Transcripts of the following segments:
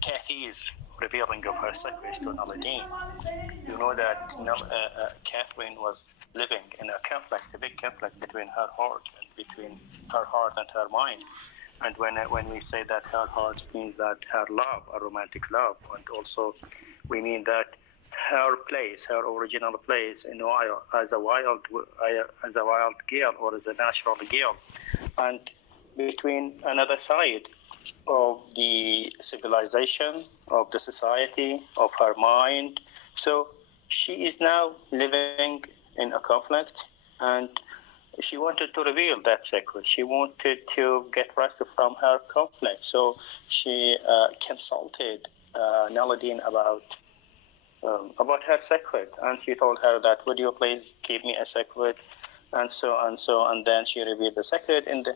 Kathy's revealing of her secrets to Naladine. You know that Catherine was living in a conflict, a big conflict between her heart and her mind. And when we say that her heart means that her love, a romantic love, and also we mean that her place, her original place in wild, as a wild girl or as a natural girl, and between another side of the civilization, of the society, of her mind. So she is now living in a conflict, and she wanted to reveal that secret. She wanted to get rest from her conflict. So she consulted Naladine about her secret, and she told her that, would you please keep me a secret, and so and then she revealed the secret. In the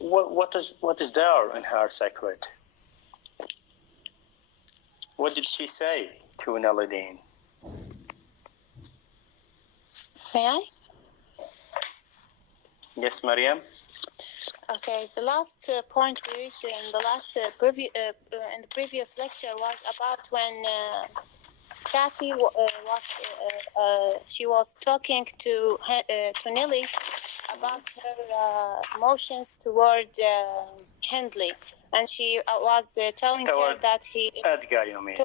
what is there in her secret? What did she say to Naladine? May I? Yes, Mariam. Okay, the last point we reached in the last in the previous lecture was about when Kathy was talking to Nelly about her emotions toward Hindley, and she was telling her that he Edgar, you mean?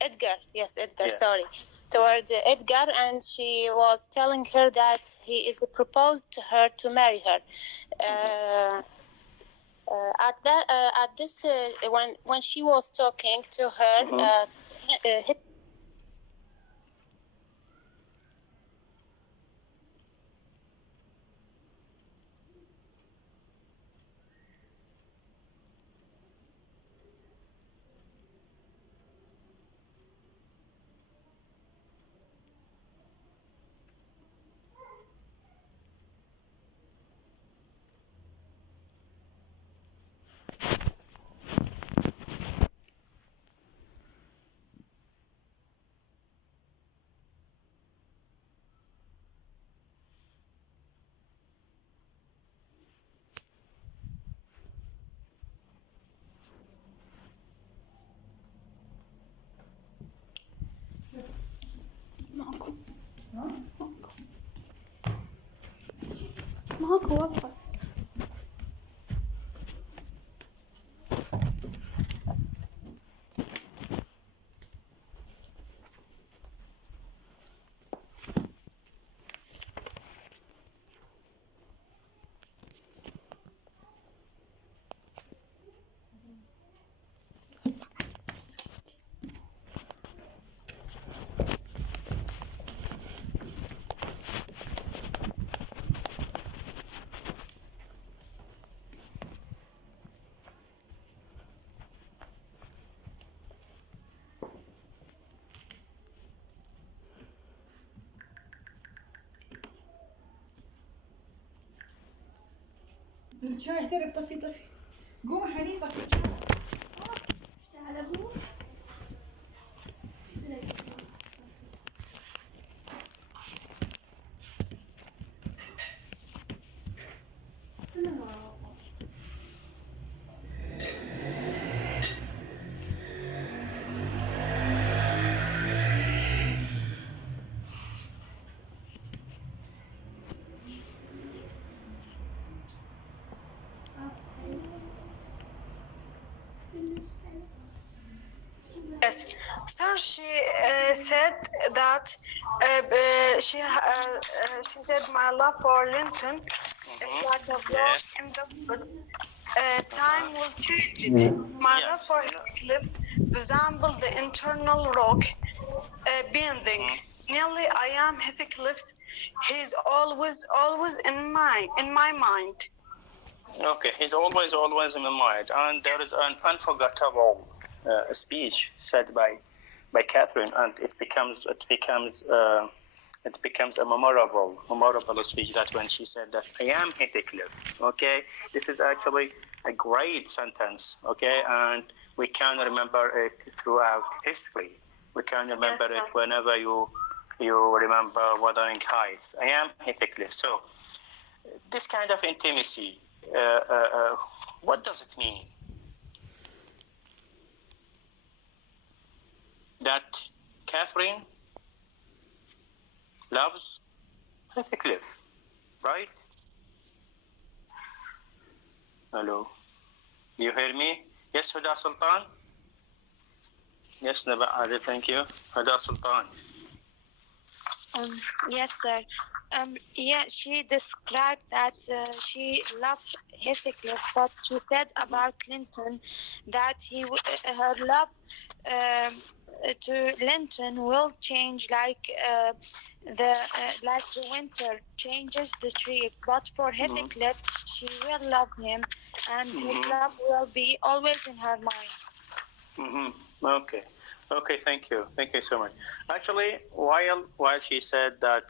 Edgar, yes, Edgar. Yeah. Sorry, toward Edgar, and she was telling her that he is proposed to her to marry her. At this when she was talking to her, ماكو والله. الشاي احترق. طفي قوم حريقة الشاي. اشتغل ابوه. Yes. So she said that she said my love for Linton is like a block in the wood. Time will change it. My love for Heathcliff resembles the internal rock bending. Nearly I am Heathcliff's. He's always in my mind. Okay, he's always in my mind, and there is an unforgettable speech said by Catherine, and it becomes a memorable speech, that when she said that I am Heathcliff. Okay, this is actually a great sentence. Okay, and we can remember it throughout history. We can remember it whenever you remember Wuthering Heights. I am Heathcliff. So this kind of intimacy, what does it mean? that Catherine loves Heathcliff, right? Hello, you hear me? Yes, Huda Sultan? Yes, Naba Adi, thank you. Huda Sultan. Yes, sir. Yeah, she described that she loved Heathcliff, but she said about Linton that her love to Linton will change like the winter changes the trees. But for Heathcliff, she will love him, and his love will be always in her mind. Okay. Okay, thank you so much. Actually, while she said that,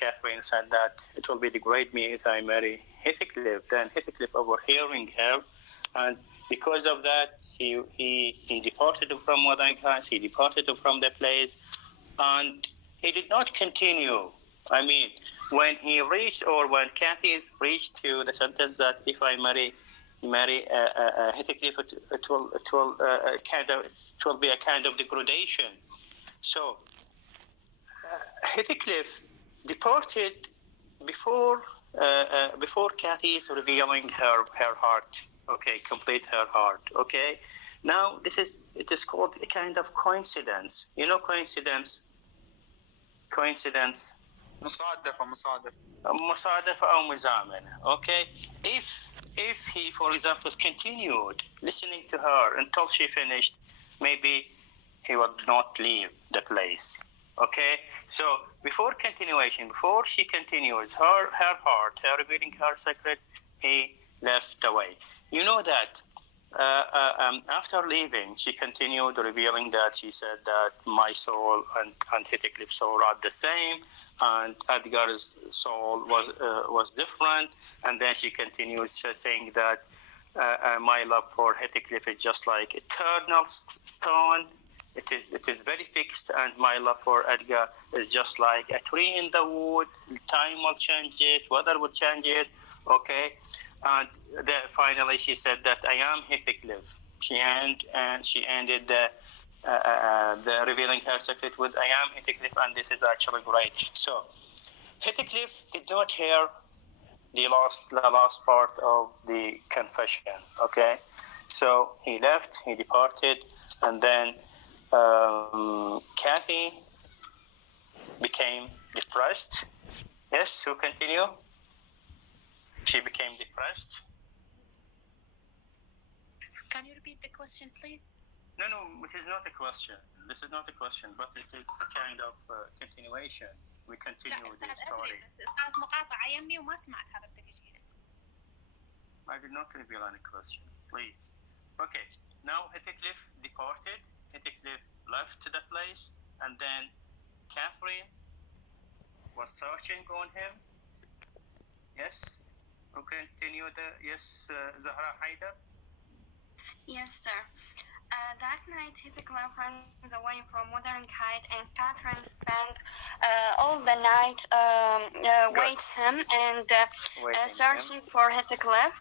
Catherine said that it will be degrade me if I marry Heathcliff, then Heathcliff overhearing her, and because of that, he departed from Wuthering Heights, he departed from the place, and he did not continue. When he reached, or when Kathy reached to the sentence that if I marry Heathcliff, it will be a kind of degradation. So Heathcliff departed before Kathy's revealing her heart. Okay, complete her heart. Okay, now it is called a kind of coincidence. You know, coincidence. مصادفة أو مزامنة. Okay, if he, for example, continued listening to her until she finished, maybe he would not leave the place. Okay, so before she continues her heart, her revealing her secret, he left away. You know that after leaving, she continued revealing that she said that my soul and Heathcliff's soul are the same, and Edgar's soul was different. And then she continues saying that my love for Heathcliff is just like eternal stone. It is very fixed, and my love for Edgar is just like a tree in the wood. Time will change it, weather will change it. Okay, and then finally she said that I am Heathcliff. She ended the revealing her secret with I am Heathcliff, and this is actually great. So Heathcliff did not hear the last part of the confession. Okay, so he left, he departed, and then Kathy became depressed. Yes, who continue? She became depressed. Can you repeat the question, please? No, it is not a question. This is not a question, but it is a kind of continuation. We continue the story. صارت مقاطعة يمي وما سمعت حضرتك ايش قلت. I did not reveal any question, please. Okay, now Heathcliff departed. Heathcliff left the place, and then Catherine was searching on him. Yes, who continue Zahra Haider? Yes, sir. That night, Heathcliff runs away from Wuthering Heights, and Catherine spent all the night wait him and searching for Heathcliff,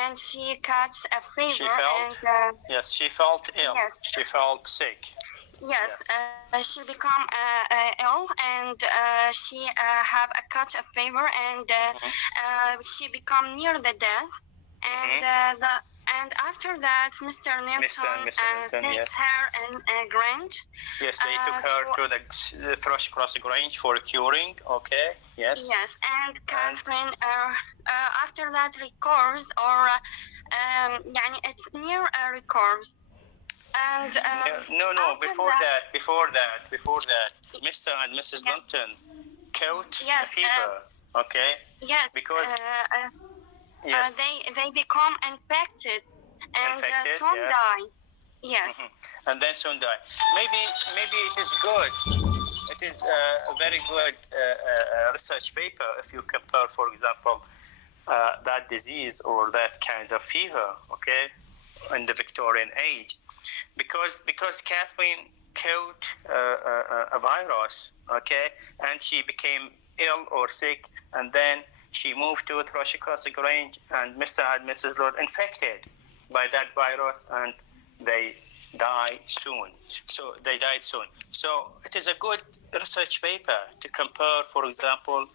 and she catches a fever. She felt ill. Yes. She felt sick. Yes. She become ill, and she have a catch a fever, and she become near the death, and after that, Mr. Newton takes her in a Grange. Yes, they took her to the Thrushcross Grange for curing. Okay. Yes. Yes, and Catherine after that recovers, or it's near recovers. And before that, Mr. and Mrs. Linton caught a fever. Okay. Yes. Because they become infected and soon die. Yes. And then soon die. Maybe it is good. It is a very good research paper if you compare, for example, that disease or that kind of fever. Okay, in the Victorian age, because Catherine caught a virus. Okay, and she became ill or sick, and then she moved to Thrushcross Grange, and Mr. and Mrs. Lord infected by that virus, and they die soon. So they died soon. So it is a good research paper to compare, for example,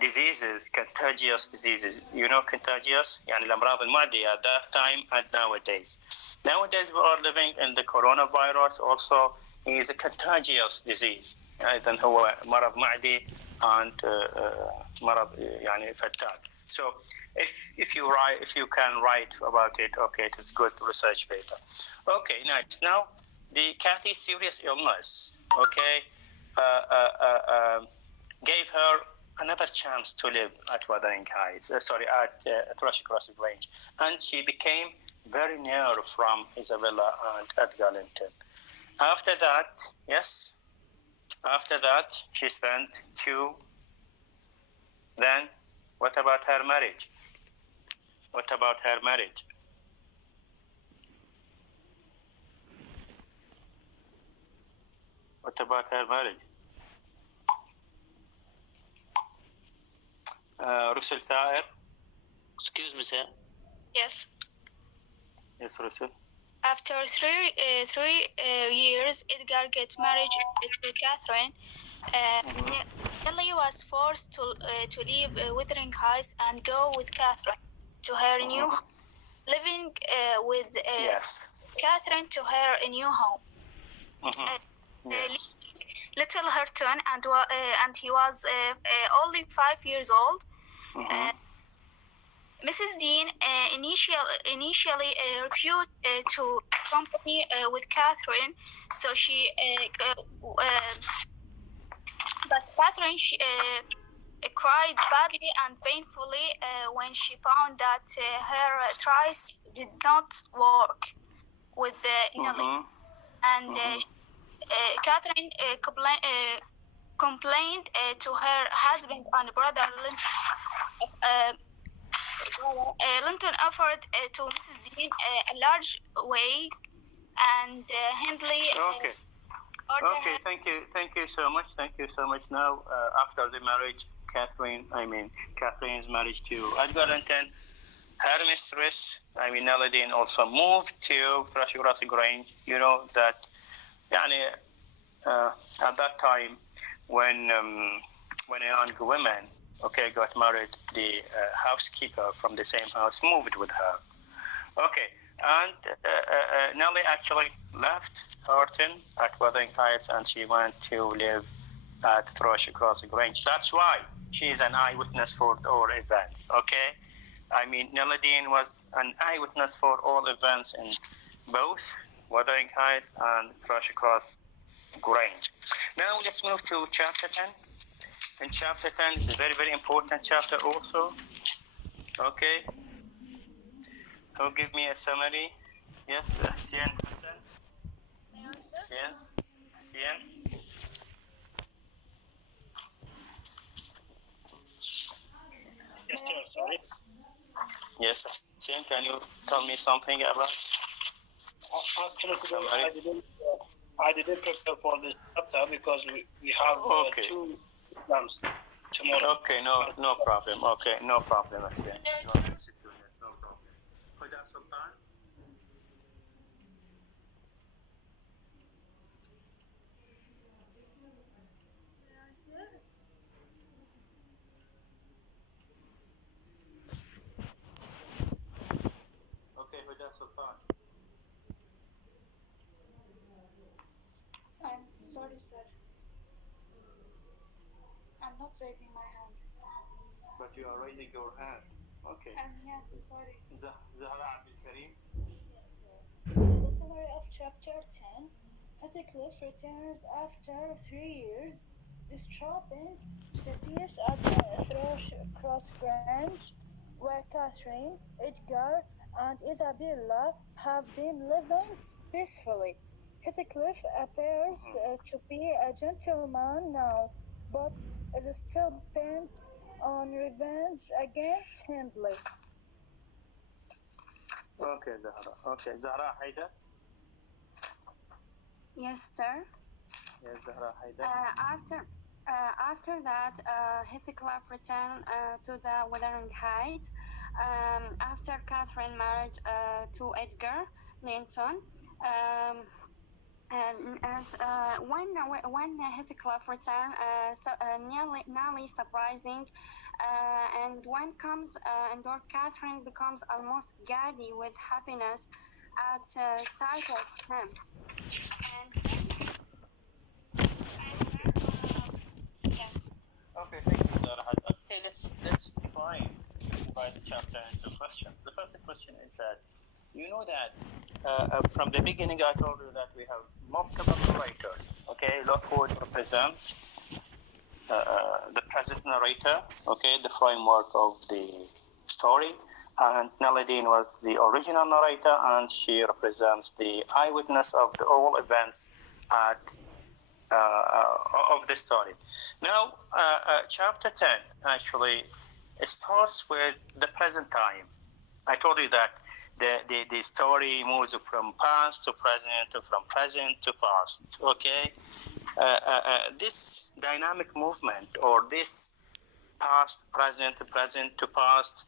diseases, contagious diseases. You know, contagious, يعني الأمراض المعدية at that time and nowadays. Nowadays we are living in the coronavirus also is a contagious disease. إذن هو مرض معدي and مرض يعني فتاك. So if you can write about it, okay, it is good research paper. Okay, nice. Now the Kathy's serious illness, okay, gave her another chance to live at Wuthering Heights. At Thrush Crossing Range, and she became very near from Isabella and Edgar Linton. After that, she spent 2. Then, what about her marriage? What about her marriage? What about her marriage? Russell Taher? Excuse me, sir. Yes. Yes, Russell. After three years, Edgar gets married to Catherine. Nellie was forced to leave Wuthering Heights and go with Catherine to her new living with Yes. Catherine to her new home. Yes. Little Hurton, and he was only 5 years old. Mrs. Dean initially refused to accompany with Catherine, so she. But Catherine cried badly and painfully when she found that her tries did not work with Nellie, and Catherine complained to her husband and brother Linton. Linton offered to Mrs. Dean a large wage, and Hindley Okay. Okay, thank you so much. Now, after the marriage, Catherine's marriage to Edgar Linton, her mistress, Nellie Dean, also moved to Thrush Crossing Range. You know that, at that time, when a young woman, got married, the housekeeper from the same house moved with her. Okay, and Nellie actually left Horton at Wuthering Heights, and she went to live at Thrush Crossing Range. That's why she is an eyewitness for all events, okay? Nellie Dean was an eyewitness for all events in both Wuthering Heights and Thrush Crossing Range. Now let's move to chapter 10. In chapter 10, it's a very, very important chapter also, okay? Who give me a summary? Yes, Sian Hassan. Sian. Yes, sir. Sorry. Yes, Sian, can you tell me something about Actually, summary? I didn't prepare for this chapter because we have 2 exams tomorrow. Okay, no problem. Okay, no problem, Sian. No problem. Huda Sultan? Okay, Huda Sultan. I'm sorry, sir. I'm not raising my hand. But you are raising your hand. Okay. Yeah, sorry. Zahra Abdul Karim? Yes, sir. The summary of chapter 10. Heathcliff returns after 3 years, disturbing the peace at the Thrush Cross Grange, where Catherine, Edgar, and Isabella have been living peacefully. Heathcliff appears to be a gentleman now, but is still bent on revenge against Hindley. Okay, Zahra. Okay, Zahra Haida? Yes, sir. Yes, Zahra Haida. After that, Heathcliff returned to the Wuthering Heights. After Catherine married to Edgar, Linton. When Heathcliff returned, nearly surprising, and when comes and or Catherine becomes almost giddy with happiness at sight of him. Yes. Okay, thank you, Zara. Okay, let's divide the chapter into questions. The first question is that you know that from the beginning I told you that we have multiple narrators. Okay, Lockwood represents the present narrator. Okay, the framework of the story, and Naladine was the original narrator, and she represents the eyewitness of all events at of the story. Now, chapter 10 actually it starts with the present time. I told you that the story moves from past to present, to from present to past. Okay, this dynamic movement, or this past, present, present to past,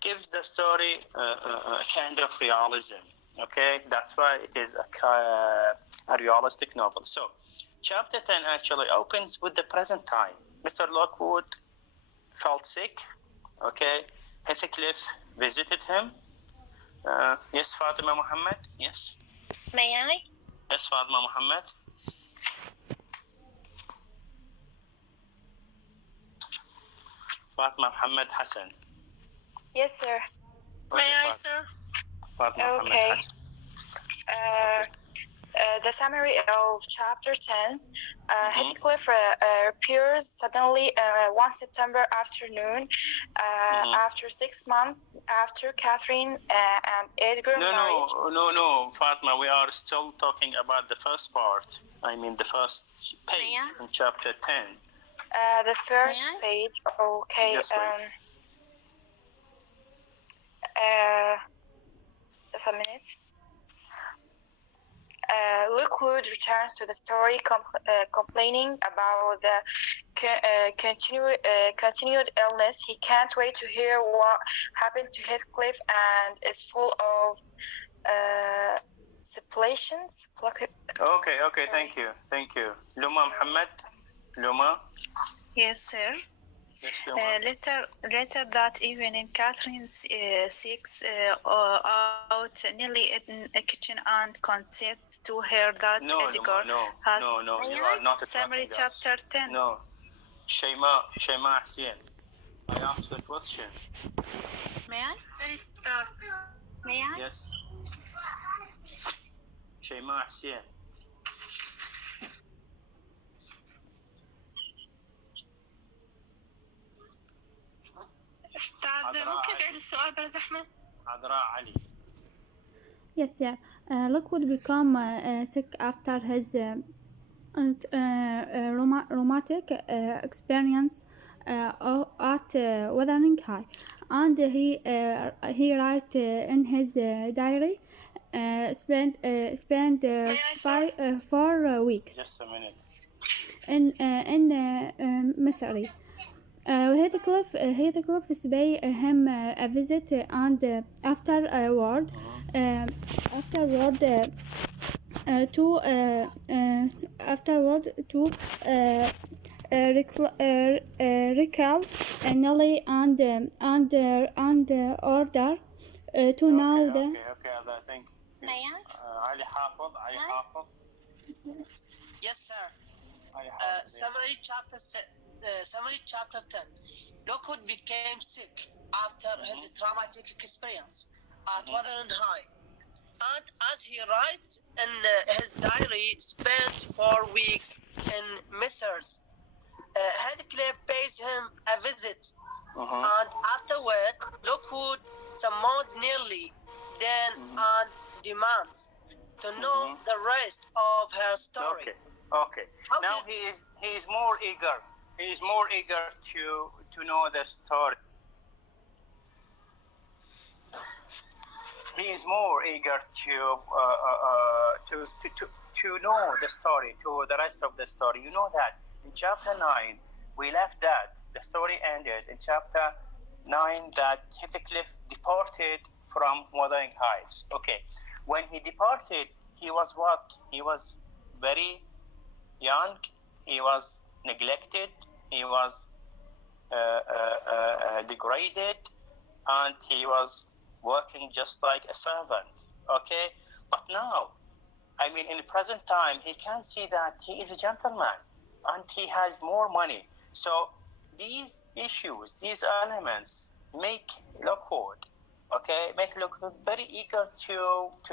gives the story a kind of realism. Okay, that's why it is a realistic novel. So, chapter 10 actually opens with the present time. Mr. Lockwood felt sick. Okay, Heathcliff visited him. Yes, Fatima Muhammad. Yes. May I? Yes, Fatima Muhammad. Fatima Muhammad Hassan. Yes, sir. May I, sir? Fatima Okay. Muhammad Hassan. The summary of chapter 10. Heathcliff appears suddenly one September afternoon after 6 months after Catherine and Edgar marriage. No, Fatma, we are still talking about the first part. I mean, the first page in chapter 10. The first page, okay. Just wait. Just a minute. Lockwood returns to the story complaining about the continued illness. He can't wait to hear what happened to Heathcliff and is full of supplications. Okay, thank you. Luma Muhammad? Luma? Yes, sir. Yes, Luma. Later that evening, Catherine seeks out nearly in a kitchen and confessed to her that Edgar has you are not summary attracting us. chapter 10. No. Shema Hussein. I asked a question. May I? Start. May I? Yes. Shema Hussein. ممكن تعيد السؤال بس أحمد؟ عذراء علي. Yes, yeah. Lockwood become sick after his rheumatic experience at Wuthering High, and he write in his diary spent 4 weeks Just a minute. in misery. Heathcliff pay him a visit, and afterward to recall Nelly and order to know the. Okay, I think. May I? Ali Hafid. Yes, sir. Summary chapter 10. Lockwood became sick after his traumatic experience at Wuthering High, and as he writes in his diary, spent 4 weeks in misery. Heathcliff pays him a visit, and afterward, Lockwood summoned Nelly, then and demands to know the rest of her story. Okay. Now he is more eager. He is more eager to know the story. He is more eager to know the story, to the rest of the story. You know that in chapter 9 we left that the story ended in chapter 9 that Heathcliff departed from Wuthering Heights. Okay, when he departed, he was what? He was very young. He was neglected. He was degraded, and he was working just like a servant. Okay, but now, I mean, in the present time, he can see that he is a gentleman and he has more money. So these issues, these elements make Lockwood, okay, make Lockwood very eager to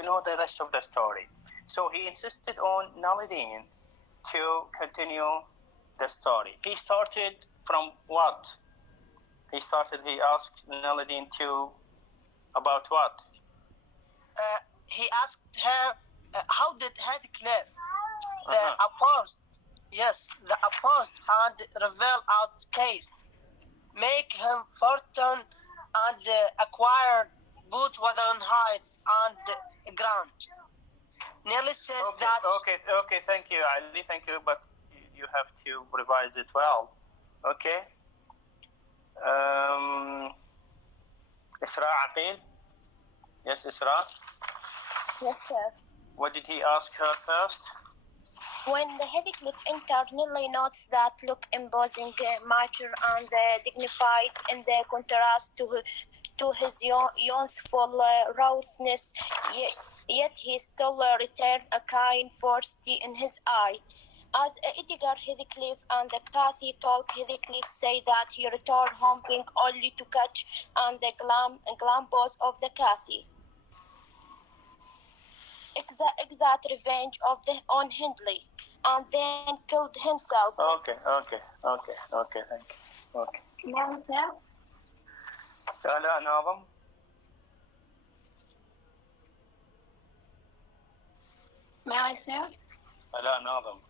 know the rest of the story. So he insisted on Naladin to continue the story. He started from what? He asked Naladin about what? He asked her, how did Hadi Claire opposed and reveal out case, make him fortune and acquire both Wuthering Heights and Grant. Nelly says that. Okay, thank you, Ali, thank you, but you have to revise it well. Okay. Isra Aqil? Yes, Isra? Yes, sir. What did he ask her first? When the Heathcliff entered, Nelly notes that look imposing, mature, and dignified in the contrast to his youthful roughness, yet he still retained a kind ferocity in his eye. As Edgar Heathcliff and Cathy talk, Heathcliff say that he returned home only to catch the glimpse of the Cathy. Exact revenge on Hindley, and then killed himself. Okay, thank you. Okay. لا ناظم. May I say? لا ناظم.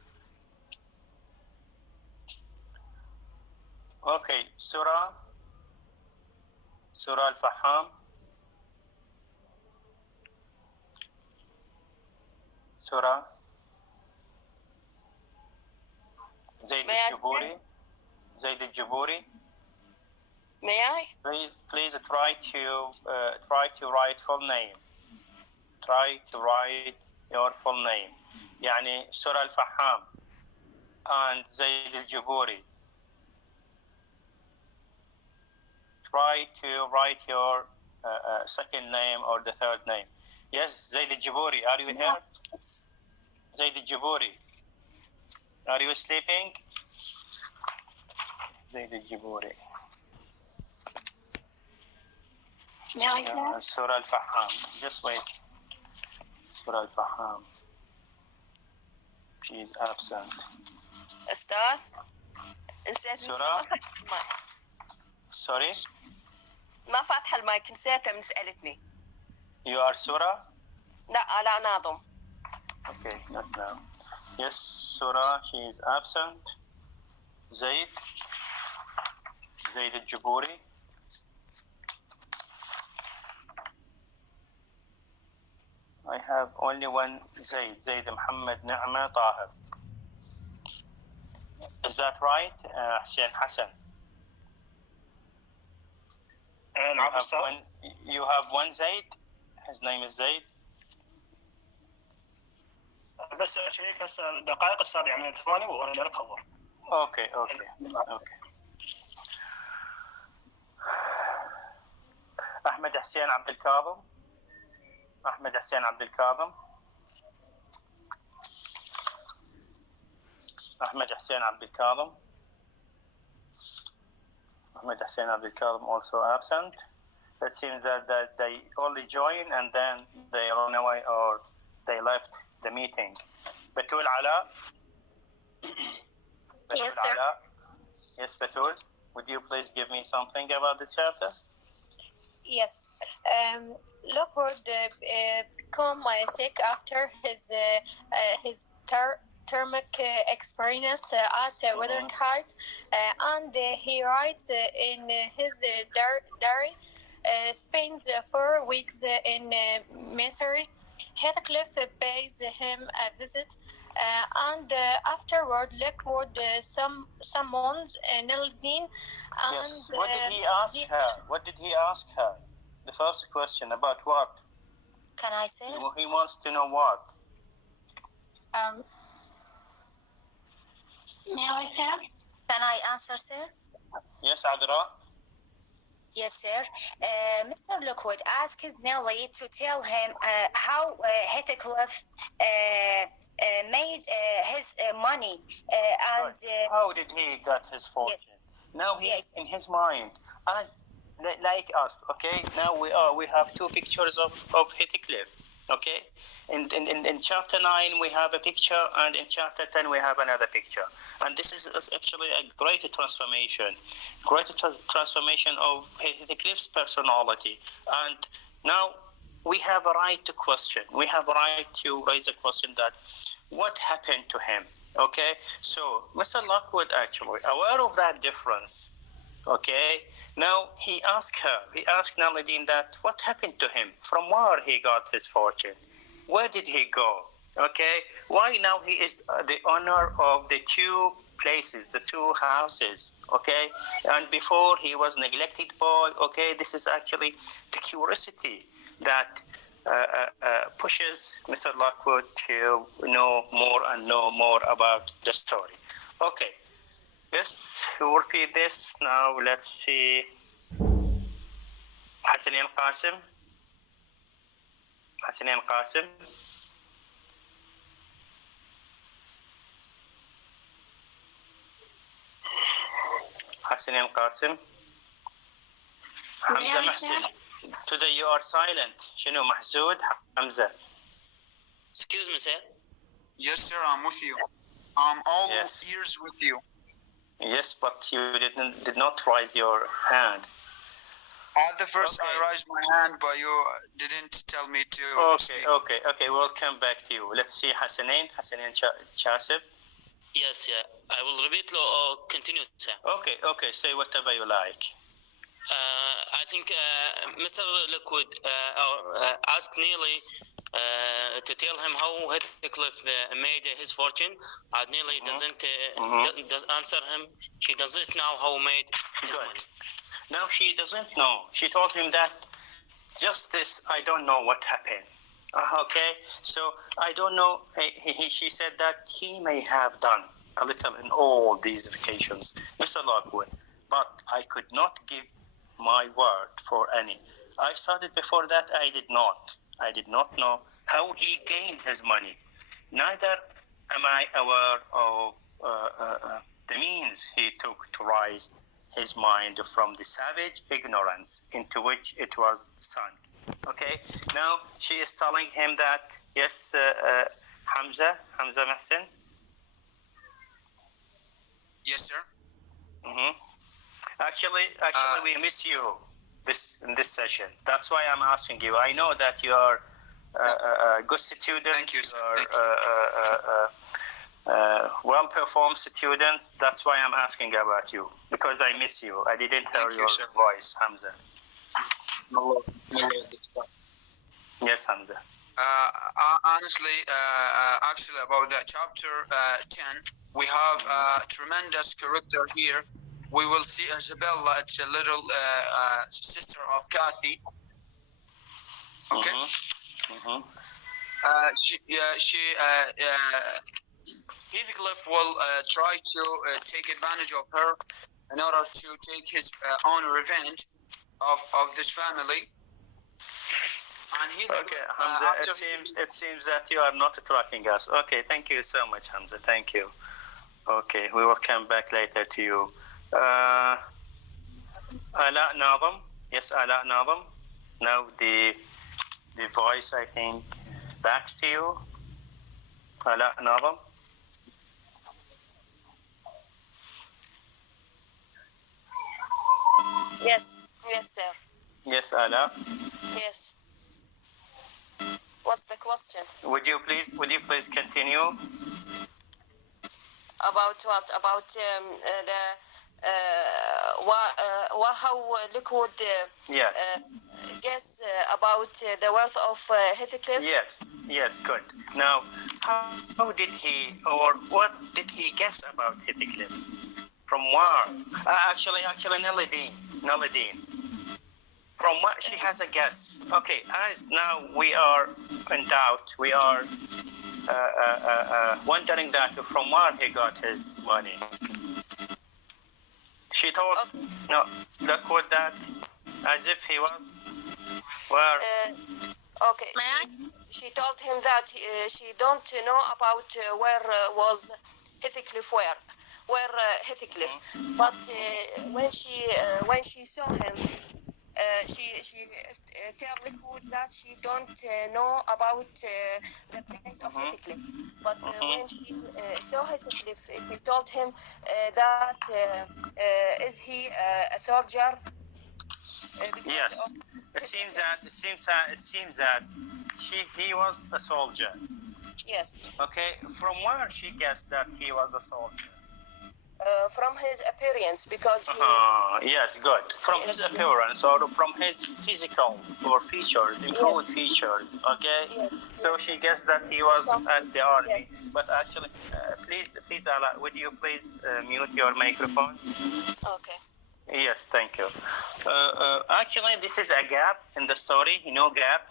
Okay, سورة الفحام. سورة زيد الجبوري. May I? Please try to write full name. Try to write your full name. يعني سورة الفحام and زيد الجبوري. Try to write your second name or the third name. Yes, زيد الجبوري, are you here? زيد الجبوري, are you sleeping? زيد الجبوري. سورة الفحام. Just wait. سورة الفحام. She is absent. أستاذ نسيت سورة. Sorry? ما فاتحة المايك، نسيتها من سألتني. You are سورة? لا ناظم. Okay, not now. Yes, سورة, she is absent. زيد الجبوري. I have only one زيد محمد نعمة طاهر. Is that right? حسين حسن. You have one زيد. His name is زيد. بس اشيك هسه دقائق استاذ، يعني ثواني وارجع لك خبر. Okay. أحمد حسين عبد الكاظم. أحمد حسين عبد الكاظم also absent. It seems that they only join and then they run away or they left the meeting. Batul Ala. Yes, sir. Ala. Yes, Batul. Would you please give me something about this chapter? Yes. Lockwood became sick after his thermic experience at Wuthering Heights, and he writes in his diary, spends 4 weeks in Missouri. Heathcliff pays him a visit, and afterward Lockwood summons Naladin. Yes. What did he ask her? The first question about what? Can I say? He wants to know what? Can I answer, sir? Yes, Adra? Yes, sir. Mr. Lockwood asked Nelly to tell him how Heathcliff made his money and how did he got his fortune? Yes. Now he Yes. in his mind, as like us, okay? Now we have two pictures of Heathcliff, okay? In chapter 9 we have a picture, and in chapter 10 we have another picture. And this is actually a great transformation of Heathcliff's personality. And now we have a right to question. We have a right to raise a question that what happened to him? Okay, so Mr. Lockwood actually aware of that difference. Okay, now he asked Naladin that what happened to him, from where he got his fortune, where did he go? Okay, why now he is the owner of the two places, the two houses. Okay, and before he was neglected boy. Okay, this is actually the curiosity that pushes Mr. Lockwood to know more about the story. Okay, yes, we'll repeat this. Now let's see. Hassanin Qasim. Hassanin Qasim. Hassanin Qasim. Hamza Mahsin. Today you are silent. شنو محسود Hamza? Excuse me, sir. Yes, sir, I'm with you. I'm all Yes. ears with you. Yes, but you did not raise your hand. At the first, Okay. I raised my hand, but you didn't tell me to. Okay. We'll come back to you. Let's see Hassanin Chasib. Yes, sir. I will repeat or continue, sir. Okay. Say whatever you like. I think Mr. Lockwood asked Neely to tell him how Heathcliff made his fortune. And Neely doesn't does answer him. She doesn't know how he made his money. Now she doesn't know. She told him that just this, I don't know what happened. Okay, so I don't know. She said that he may have done a little in all these vacations, Mr. Lockwood, but I could not give my word for any. I started before that. I did not know how he gained his money. Neither am I aware of the means he took to rise his mind from the savage ignorance into which it was sunk. Okay, now she is telling him that, yes, Hamza Mahsin. Yes, sir. Actually, we miss you in this session. That's why I'm asking you. I know that you are a good student. Thank you, sir. Well-performed student. That's why I'm asking about you, because I miss you. I didn't hear your voice, Hamza. Yes, Hamza. Honestly, actually, about that chapter 10, we have a tremendous character here. We will see Isabella. It's a little sister of Kathy. Okay. Heathcliff will try to take advantage of her in order to take his own revenge of this family. And okay, Hamza, it seems that you are not tracking us. Okay, thank you so much, Hamza. Thank you. Okay, we will come back later to you. Ala Nadam. Yes, Ala Nadam. Now the voice, I think, back to you. Ala Nadam. Yes, sir. Yes, Ala. Yes. What's the question? Would you please continue? About what? About how Lockwood guess about the wealth of Heathcliff? Yes, good. Now, how did he, or what did he guess about Heathcliff? From where? Actually, Naladin. From what she has a guess. Okay, as now we are in doubt, we are wondering that from where he got his money. She told, no, look what that, as if he was, where? Okay. She told him that she don't know about where was Heathcliff where Heathcliff, but when she saw him, she tell Liquid that she don't know about the place of Heathcliff, but when she saw Heathcliff, she told him that is he a soldier? Yes, it seems that he was a soldier. Yes. Okay, from where she guessed that he was a soldier? From his appearance, because he... Yes, good. From his appearance or from his physical or features, improved features, okay? Yes. So she guessed that he was at the army. But actually, please, Ala, would you please mute your microphone? Okay. Yes, thank you. Actually, this is a gap in the story. You know gap?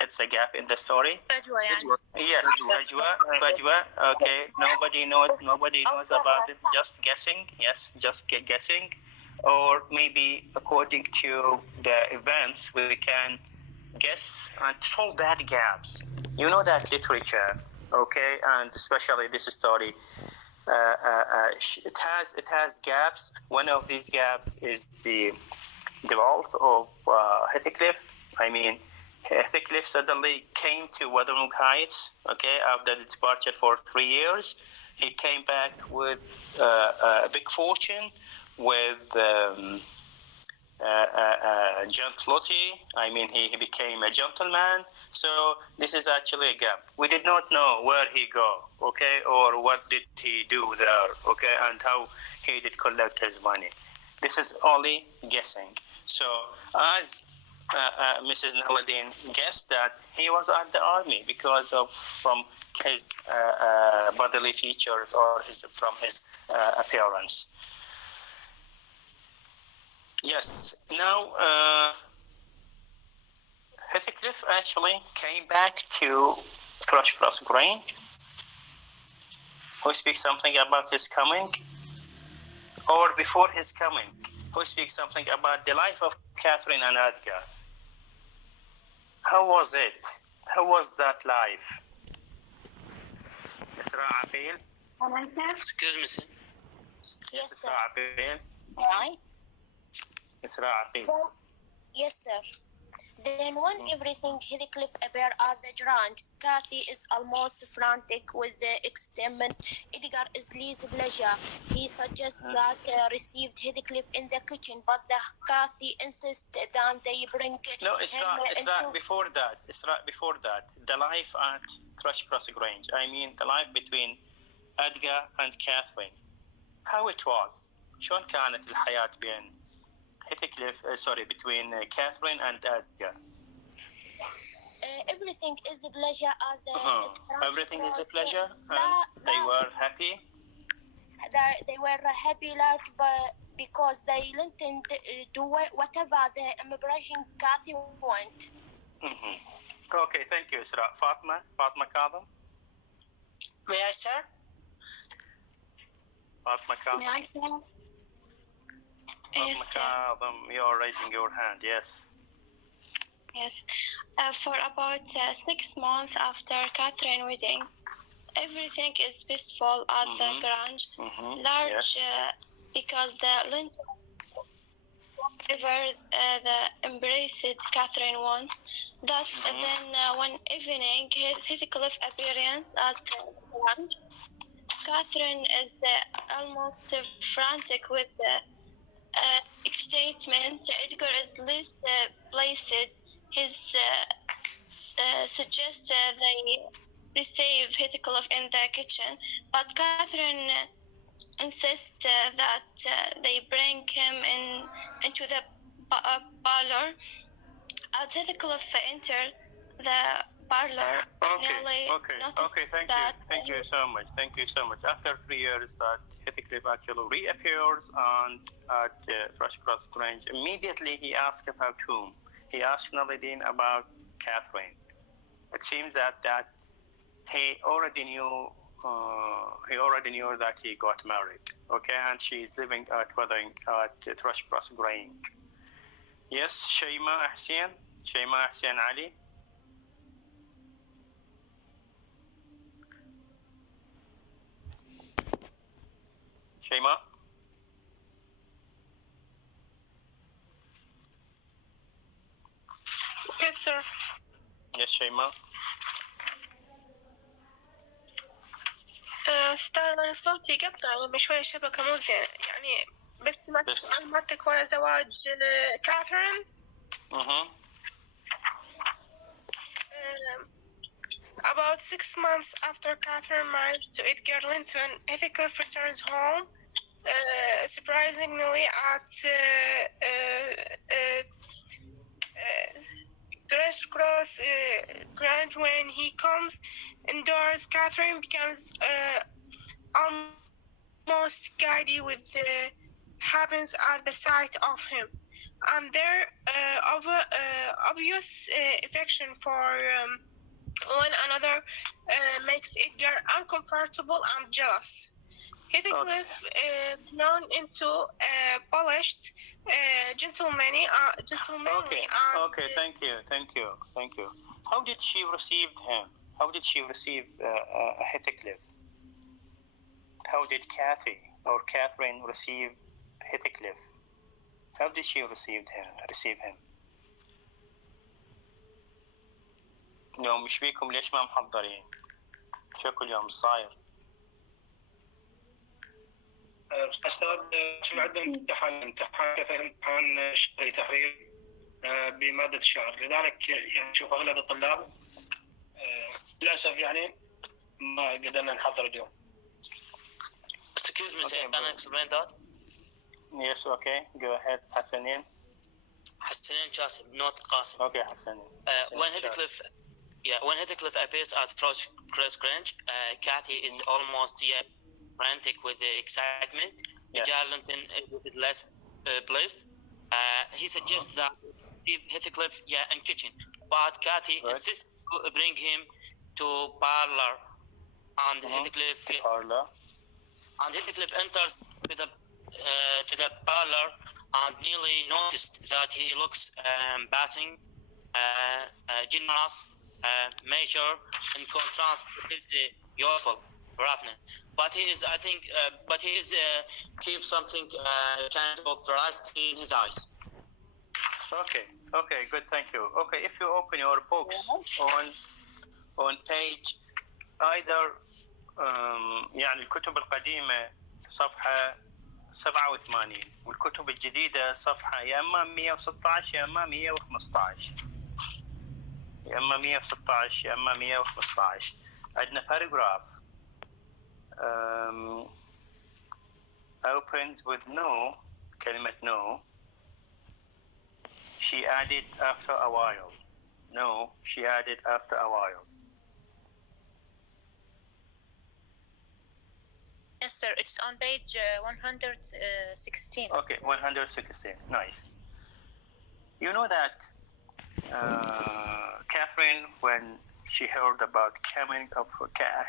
It's a gap in the story. Yes, Fajwa. Okay, nobody knows about it. Just guessing. Yes, just guessing. Or maybe according to the events, we can guess and fill that gaps. You know that literature, okay, and especially this story. It has gaps. One of these gaps is the wealth of Heathcliff. I mean, Heathcliff suddenly came to Wuthering Heights, okay, after the departure for 3 years. He came back with a big fortune, with gentility. I mean, he became a gentleman. So this is actually a gap. We did not know where he go, okay, or what did he do there, okay, and how he did collect his money. This is only guessing. So as Mrs. Naladin guessed that he was at the army because of from his bodily features or from his appearance. Yes. Now, Heathcliff actually came back to Thrushcross Grange. Who speaks something about his coming? Or before his coming? Who speaks something about the life of Catherine and Edgar? How was it? How was that life? Isra Aqil? Excuse me, sir. Yes, sir. Isra Aqil? Right? Isra Aqil. Yes, sir. Then when everything Heathcliff appeared at the Grange, Cathy is almost frantic with the excitement. Edgar is least pleasure. He suggests that received Heathcliff in the kitchen, but the Cathy insists that they bring No, it's not before that. It's not before that. The life at Thrushcross Grange. I mean, the life between Edgar and Catherine. How it was. شلون كانت الحياة بين between Catherine and Edgar? Everything is a pleasure at the Everything is a pleasure, and they were happy. They were happy, but because they didn't do whatever the immigration Cathy want. Okay, thank you, Isra. Fatma Kadam. May I, sir? Fatma Kadam. May I say? Yes, Fatma Kadam, you are raising your hand. Yes. Yes. For about 6 months after Catherine's wedding, everything is peaceful at the Grange. Large, because the Linton ever the embraced Catherine won. Thus, then one evening, Heathcliff appearance at the Grange. Catherine is almost frantic with the excitement. Edgar is least placed. His suggests they receive Heathcliff in the kitchen, but Catherine insists that they bring him into the parlor. As Heathcliff entered the parlor, Okay, Nelly noticed thank you so much. After 3 years, that Heathcliff actually reappears and at Fresh Cross Grange. Immediately, he asked about whom? He asked Nalidine about Catherine. It seems that he already knew. He already knew that he got married. Okay, and she's living at WUthering at Thrush Cross Grange. Yes, Shayma Ahsan Ali. Shayma. Yes, sir. Yes, Shayma. أستاذ أنا صوتي يقطع شوية الشبكة مو زين يعني بس سمعت معلوماتك ورا زواج كاثرين. About 6 months after Catherine married to Edgar Linton, Heathcliff returns home, surprisingly at Cross Grange. When he comes indoors, Catherine becomes almost giddy with happens at the sight of him, and their obvious affection for one another makes Edgar uncomfortable and jealous. Heathcliff, known into polished, gentlemanly. Okay. Thank you. How did she receive him? How did she receive Heathcliff? How did Catherine receive Heathcliff? How did she receive him? اليوم مش بيكم ليش ما محضرين؟ شكل اليوم صاير. أستاذ شو عندنا امتحان شهري تحرير بمادة الشعر، لذلك يعني شوف أغلب الطلاب للأسف يعني ما قدرنا نحضر اليوم. Excuse me, sir, can I explain that? Yes, okay. Go ahead, Hassanin. Hassanin Jassim, not Qasim. Okay, Hassanin. When Heathcliff appears at Cross Grange, Cathy is almost frantic with the excitement. Linton is less pleased. He suggests that leave Heathcliff in kitchen, but Cathy insists to bring him to parlor, and Heathcliff enters to the parlor and nearly noticed that he looks passing, generous, mature, in contrast to his youthful roughness. But he is, keeps something kind of veracity in his eyes. Okay, good, thank you. Okay, if you open your books on page either يعني الكتب القديمة صفحة 87 والكتب الجديدة صفحة يا اما 116 يا اما 115 يا اما 116 يا اما 115 عندنا paragraph opens with no كلمة no she added after a while. No, she added after a while. Yes, sir. It's on page 116. Okay, 116. Nice. You know that Catherine, when she heard about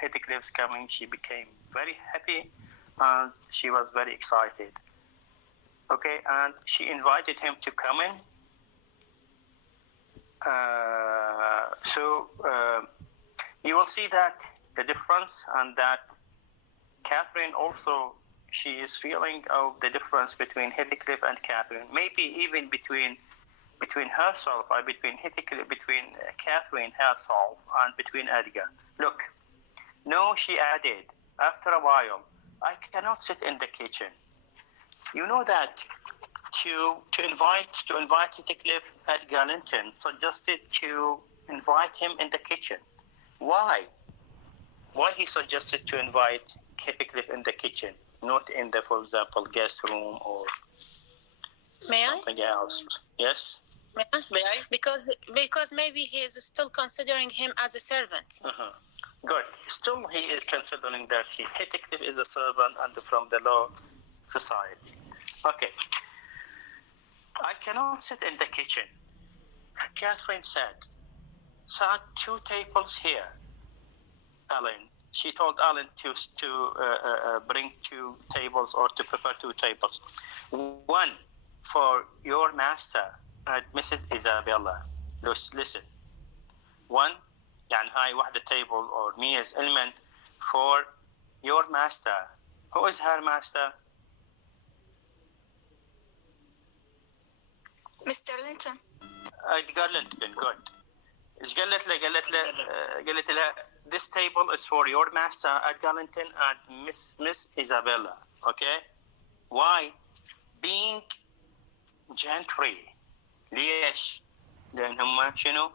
Heathcliff's coming, she became very happy and she was very excited. Okay, and she invited him to come in. So you will see that the difference, and that Catherine also, she is feeling of the difference between Heathcliff and Catherine, maybe even between herself, or between Heathcliff, between Catherine herself, and between Edgar. Look, no, she added, after a while, I cannot sit in the kitchen. You know that to invite Heathcliff, Edgar Linton suggested to invite him in the kitchen. Why? Why he suggested to invite Heathcliff in the kitchen, not in the, for example, guest room or something else? Yes? May I? Because maybe he is still considering him as a servant. Good. Still, he is considering that Heathcliff is a servant and from the low society. Okay. I cannot sit in the kitchen. Catherine said, "Sat 2 tables here." Alan. She told Alan to bring 2 tables or to prepare 2 tables. 1 for your master and Mrs. Isabella. Listen. 1 يعني هاي واحدة table or meals element for your master. Who is her master? Mr. Linton. قال لها good. ايش قالت لها this table is for your master at Galanton and Miss Isabella. Okay? Why? Being gentry. ليش؟ لأن هم شنو؟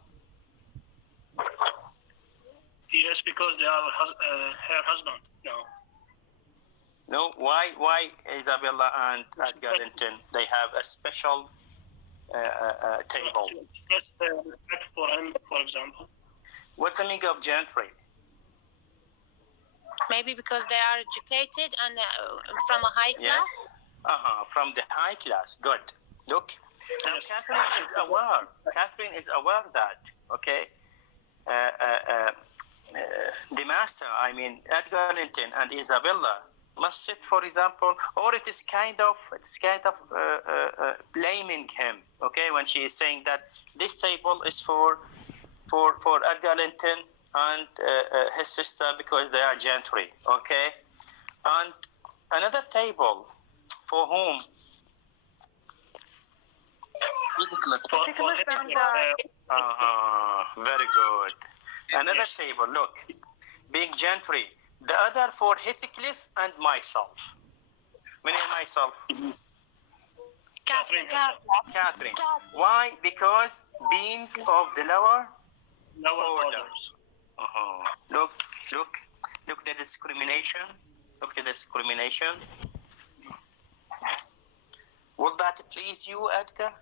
Yes, because they are her husband. No. Why Isabella and at Galanton they have a special table? To express respect for him, for example. What's the meaning of gentry? Maybe because they are educated and from a high class. Yes. From the high class. Good. Look. Now Yes. Catherine is aware that, okay, the master, I mean, Edgar Linton and Isabella must sit, for example, or it's kind of blaming him, okay, when she is saying that this table is for Edgar Linton and his sister because they are gentry, okay, and another table for whom? Very good. Another table, look, being gentry. The other for Heathcliff and myself. Many myself. Catherine. Why? Because being of the lower orders. Look the discrimination. Look the discrimination. Would that please you, Edgar?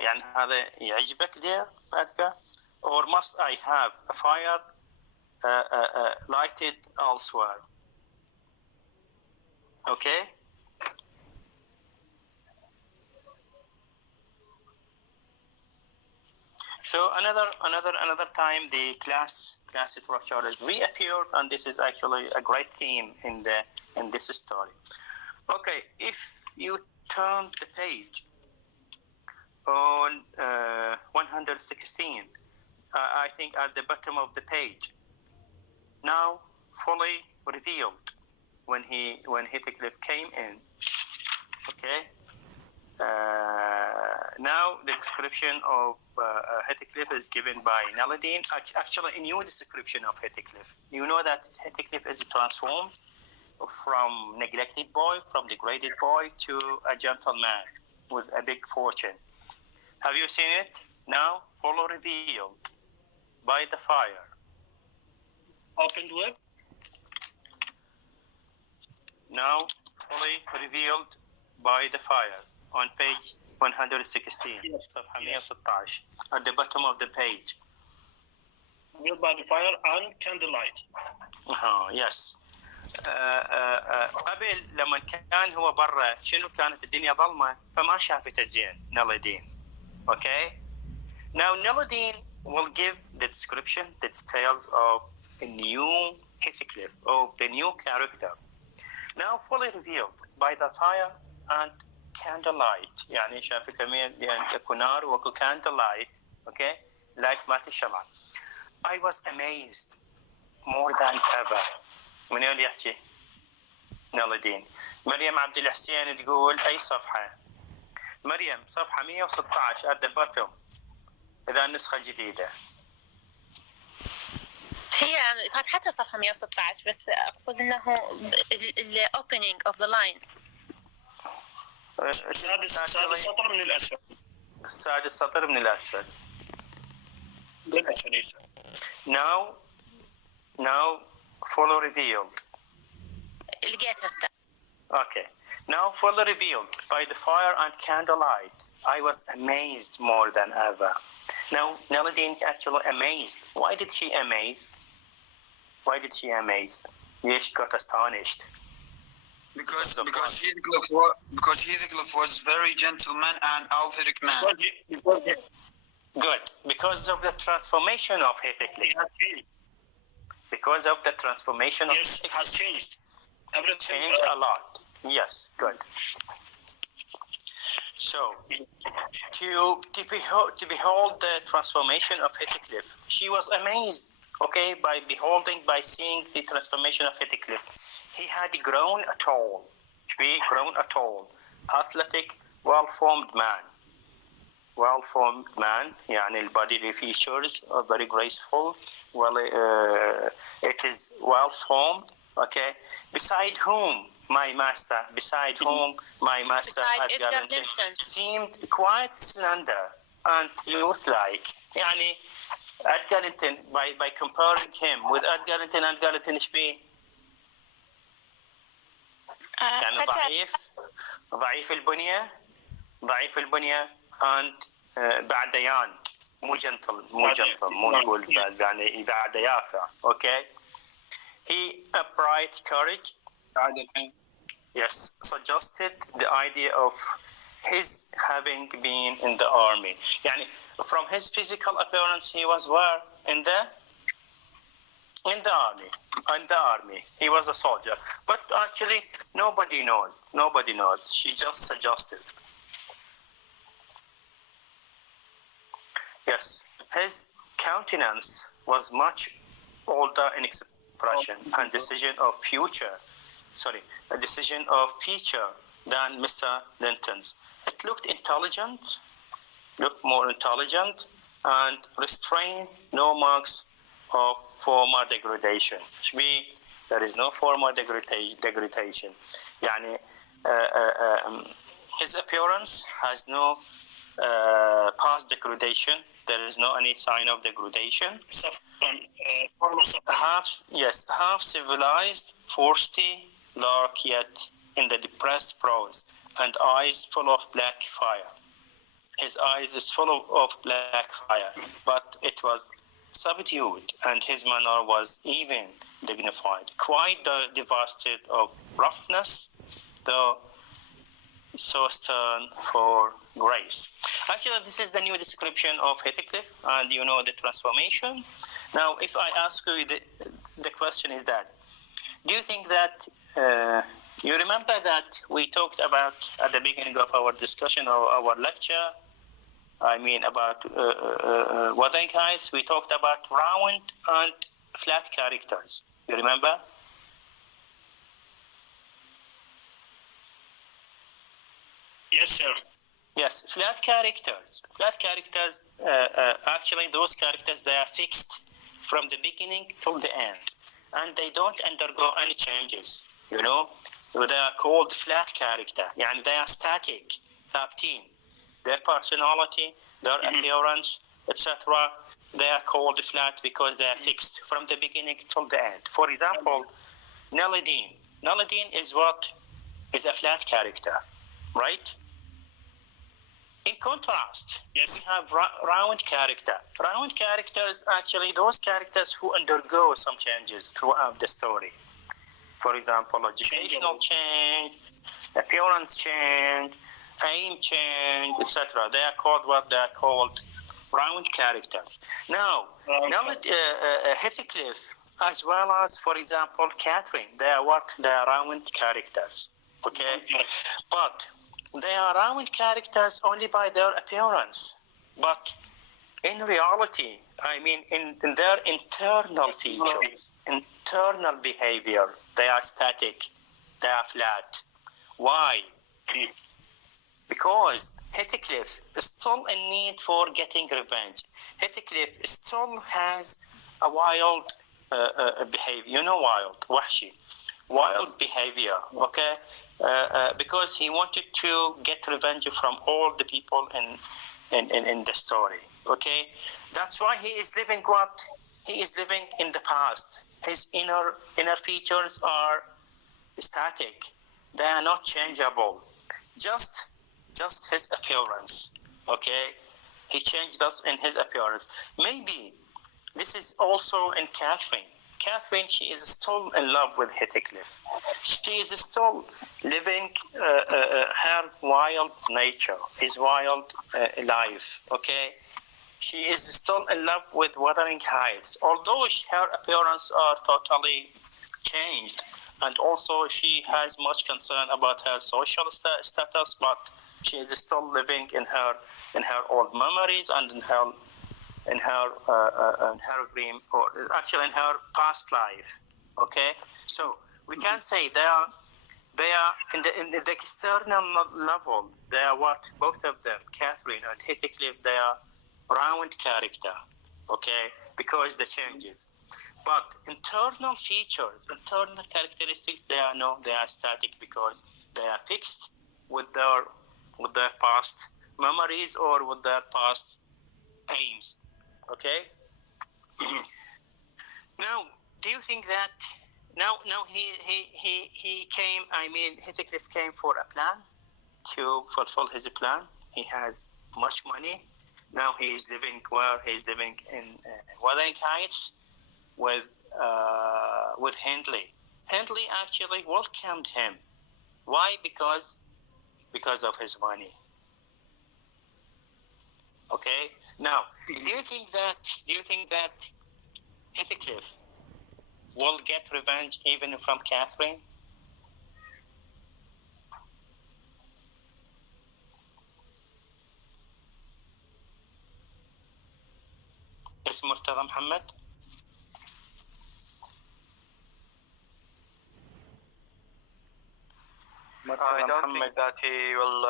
يعني هذا يعجبك there, Edgar? Or must I have a fire lighted elsewhere? Okay? So another time the class structure is reappeared, and this is actually a great theme in this story. Okay, if you turn the page on 116, I think at the bottom of the page, now fully revealed when Heathcliff came in. Okay. Now the description of Heathcliff is given by Naladine. Actually, a new description of Heathcliff. You know that Heathcliff is transformed from neglected boy, from degraded boy, to a gentleman with a big fortune. Have you seen it? Now, fully revealed by the fire. Opened with? Now, fully revealed by the fire. On page 116, صفحة 116, at the bottom of the page. Revealed by the fire and candlelight. Yes. قبل لما كان هو برا شنو كانت الدنيا ظلمة فما شافته زين نالادين. Okay. Now Naladine will give the description, the details of a new Heathcliff, of the new character. Now fully revealed by the fire and candlelight. يعني شاف كمان يعني كنار وكو candlelight. Okay. Light ما تشلع. I was amazed more than ever. من اللي يحكي؟ نالادين. مريم عبد الحسين تقول أي صفحة؟ مريم صفحة 116 at the bottom. إذا النسخة جديدة. هي فتحتها صفحة 116 بس أقصد إنه ال opening of the line. السادس سطر من الأسفل. السادس سطر من الأسفل. بالأسفل. Now fully revealed. لقيتها أستاذ. Okay. Now fully revealed by the fire and candlelight. I was amazed more than ever. Now, Naladin actually amazed. Why did she amaze? Why did she amaze? Yes, she got astonished. Because Heathcliff was very gentleman and authentic man. Good. Because of the transformation of Heathcliff. Because of the transformation of Heathcliff. Has changed. Everything Changed a lot. Yes, good. So, to behold the transformation of Heathcliff, she was amazed, okay, by seeing the transformation of Heathcliff. He had grown tall, athletic, well-formed man. يعني البody features are very graceful. Well, it is well-formed, okay. Beside whom my master Edgar Linton seemed quite slender and youth-like. يعني Edgar Linton, by comparing him with Edgar Linton ايش بيه؟ يعني ضعيف البنية and بعديان مو نقول يعني بعد يافع. Okay. He upright courage. Yes, suggested the idea of his having been in the army. يعني from his physical appearance he was where? In the army. He was a soldier. But actually nobody knows. She just suggested. Yes, his countenance was much older in expression and decision of feature than Mr. Linton's. It looked more intelligent and restrained, no marks of former degradation. There is no former degradation. يعني his appearance has no past degradation. There is no any sign of degradation. Half civilized, forsty, dark yet in the depressed brows, and eyes full of black fire. His eyes is full of black fire, but it was subdued, and his manner was even dignified, quite devoid of roughness, though so stern for grace. Actually, this is the new description of Heathcliff, and you know the transformation. Now, if I ask you, the question is that, do you think that, you remember that we talked about at the beginning of our discussion or our lecture, about Wuthering Heights, we talked about round and flat characters. You remember? Yes, sir. Yes, flat characters. Actually, those characters, they are fixed from the beginning till the end, and they don't undergo any changes. You know, they are called flat character. Yani they are static, ثابتين. Their personality, their appearance, etc. They are called flat because they are fixed from the beginning till the end. For example, Naladin. Naladin is a flat character, right? In contrast, we have round character. Round characters, actually, those characters who undergo some changes throughout the story. For example, educational change, appearance change, aim change, etc. They are called round characters. Now Heathcliff, as well as, for example, Catherine, they are round characters. Okay, but they are round characters only by their appearance, but in reality, in their internal features, internal behavior, they are static, they are flat. Why? Because Heathcliff is still in need for getting revenge. Heathcliff still has a wild behavior, wild behavior, okay? Because he wanted to get revenge from all the people in the story. Okay, that's why he is living in the past. His inner features are static; they are not changeable. Just just his appearance. Okay, he changed us in his appearance. Maybe this is also in Catherine. Catherine, she is still in love with Heathcliff. She is still living her wild nature, his wild life. Okay, she is still in love with Wuthering Heights, although her appearance are totally changed, and also she has much concern about her social status, but she is still living in her old memories and in her dream, or actually in her past life. Okay, so we can say they are in the external level. They are what both of them, Catherine and Heathcliff, they are round character. Okay, because the changes. But internal features, internal characteristics, they are static because they are fixed with their past memories or with their past aims. Okay. Now, do you think that now he came? I mean, Heathcliff came for a plan to fulfill his plan. He has much money. Now he is living where he is living in Wuthering Heights with Hindley. Hindley actually welcomed him. Why? Because of his money. Okay. Now, do you think that Heathcliff will get revenge even from Catherine? Yes, Murtada Muhammad. I don't think that he will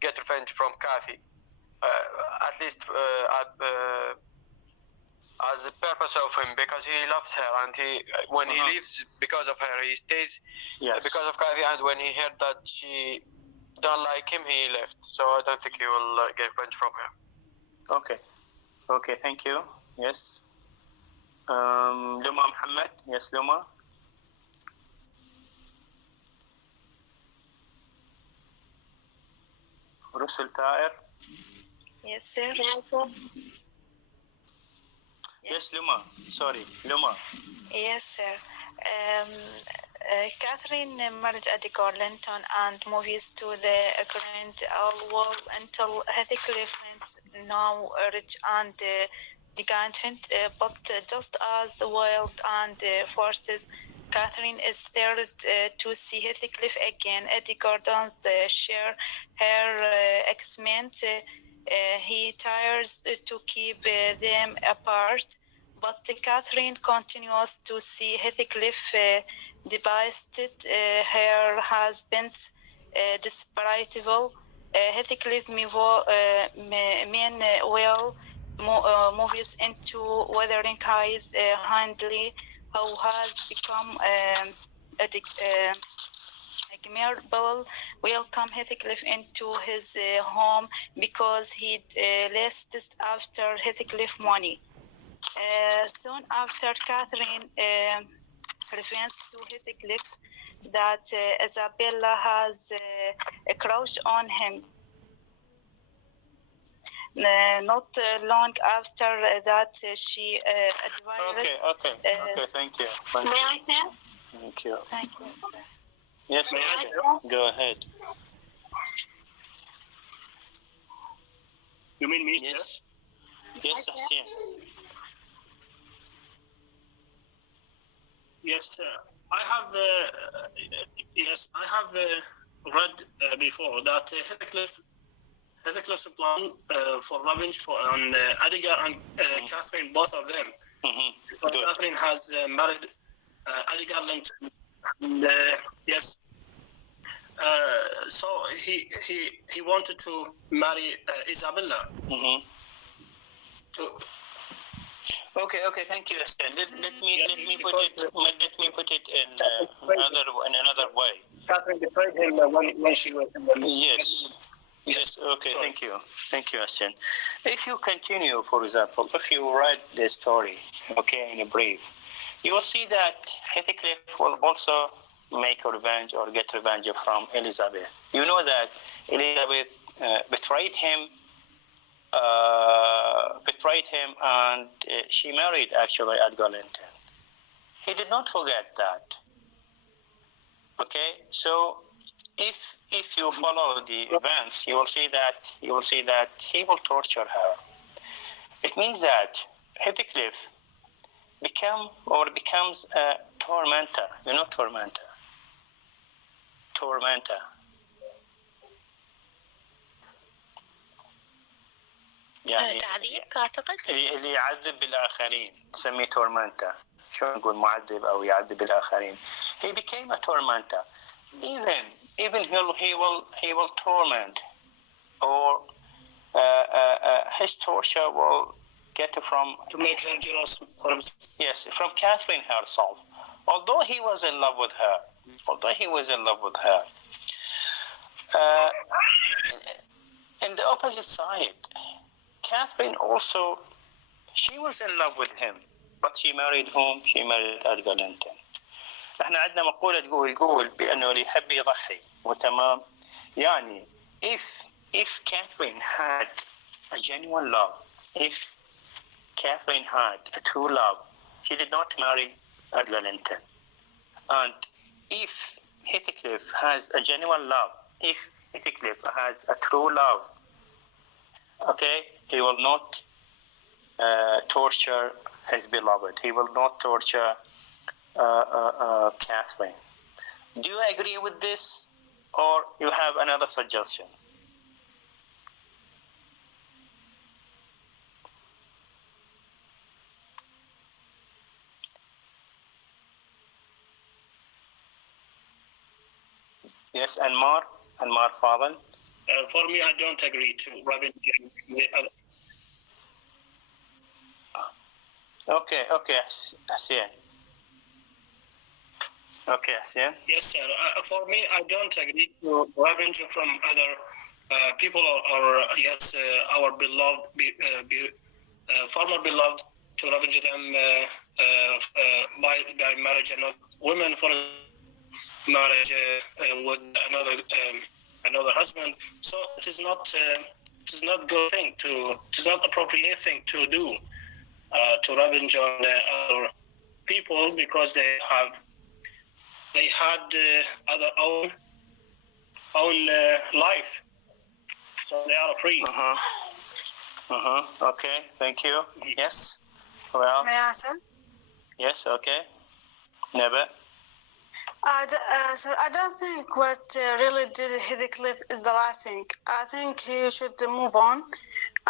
get revenge from Kathy. At least as the purpose of him, because he loves her, and when he leaves because of her, he stays because of Kathy. And when he heard that she don't like him, he left. So I don't think he will get revenge from her. Okay, thank you. Yes. Luma Muhammad. Yes, Luma. Russell Tair. Yes, sir. Yes, Luma. Sorry, Luma. Yes, sir. Catherine married Eddie Linton and moves to the Grand Wall until Heathcliff went now rich and decadent, but just as wild and forces. Catherine is stirred to see Heathcliff again. Eddie Gordon's share her excitement. He tries to keep them apart, but Catherine continues to see Heathcliff devastated. Her husband's despicable. Heathcliff meanwhile moves into Wuthering Heights. Hindley, who has become admirable, welcome Heathcliff into his home because he lusts after Heathcliff money. Soon after, Catherine reveals to Heathcliff that Isabella has a crush on him. Not long after that, she advised. Okay, thank you. May I say? Thank you. Thank you, sir. Yes, go ahead. You mean me, Yes. sir? Yes, Hassan. Yes, sir. I have read before that Heathcliff's plan for revenge on Edgar and Catherine, both of them. Because Catherine has married Edgar Linton. And, yes. So he wanted to marry Isabella. Okay, thank you, Hassan. Let me put it in another way. Catherine betrayed him when she was in the Yes. Okay. Thank you, Hassan. If you continue, for example, if you read the story, okay, in a brief, you will see that Heathcliff will also make revenge or get revenge from Elizabeth. You know that Elizabeth betrayed him, and she married actually Edgar Linton. He did not forget that. Okay, so if you follow the events, you will see that he will torture her. It means that Heathcliff becomes a tormentor. You know tormentor. يعني تعذيب أعتقد. اللي يعذب بالآخرين نسميه tormentor. شو نقول معذب أو يعذب الآخرين. He became a tormentor. Even he will torment, or his torture will get from to make her jealous. Yes, from Catherine herself. Although he was in love with her. In the opposite side, Catherine also, she was in love with him, but she married whom? She married Edgar Linton. احنا عندنا مقولة يقول بأنه اللي يحب يضحي وتمام. يعني if Catherine had a genuine love, if Catherine had a true love, she did not marry Edgar Linton. And if Heathcliff has a genuine love, if Heathcliff has a true love, okay, he will not torture his beloved. He will not torture Catherine. Do you agree with this, or you have another suggestion? Yes, Anmar Fadel. For me, I don't agree to revenge the other. Okay, Hassan. Okay, Hassan. Yes, sir. For me, I don't agree to revenge from other people or yes, our beloved, former beloved, to revenge them by marriage another women for marriage with another husband. So it is not good thing to. It is not appropriate thing to do. To revenge on other people because they had other own life, so they are free. Okay, thank you. Yes. Well. May I answer? Yes. Okay. Never. Sir, I don't think what really did Heathcliff is the right thing. I think he should move on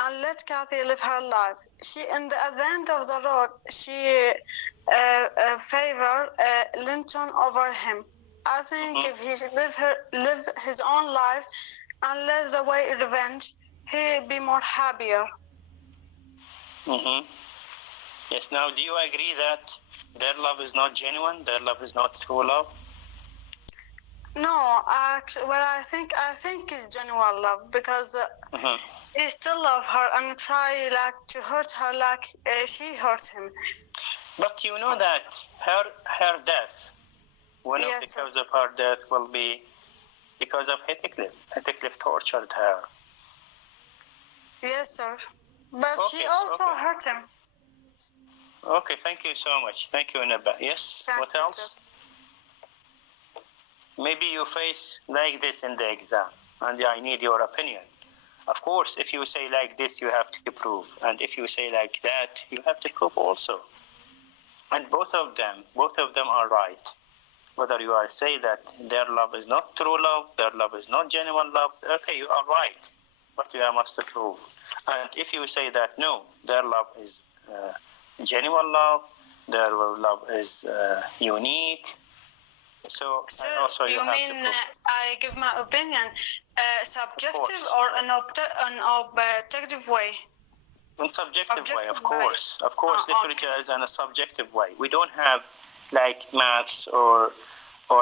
and let Cathy live her life. At the end of the road, she favored Linton over him. I think if he should live his own life and let the way revenge, he'd be more happier. Yes. Now, do you agree that their love is not genuine? Their love is not true love? No, actually, well, I think it's genuine love because he still love her and try to hurt her like she hurt him. But you know that her death, one of the cause of her death will be because of Heathcliff. Heathcliff tortured her. Yes, sir. But she also hurt him. Okay, thank you so much. Thank you, Naba. Yes, what else? Sir. Maybe you face like this in the exam, and I need your opinion. Of course, if you say like this, you have to prove. And if you say like that, you have to prove also. And both of them are right. Whether you are say that their love is not true love, their love is not genuine love, okay, you are right. But you must prove. And if you say that no, their love is genuine love, their love is unique, so Sir, also you have mean to prove. I give my opinion subjective or an objective way? In subjective way, of course. Of course, literature is in a subjective way. We don't have like maths or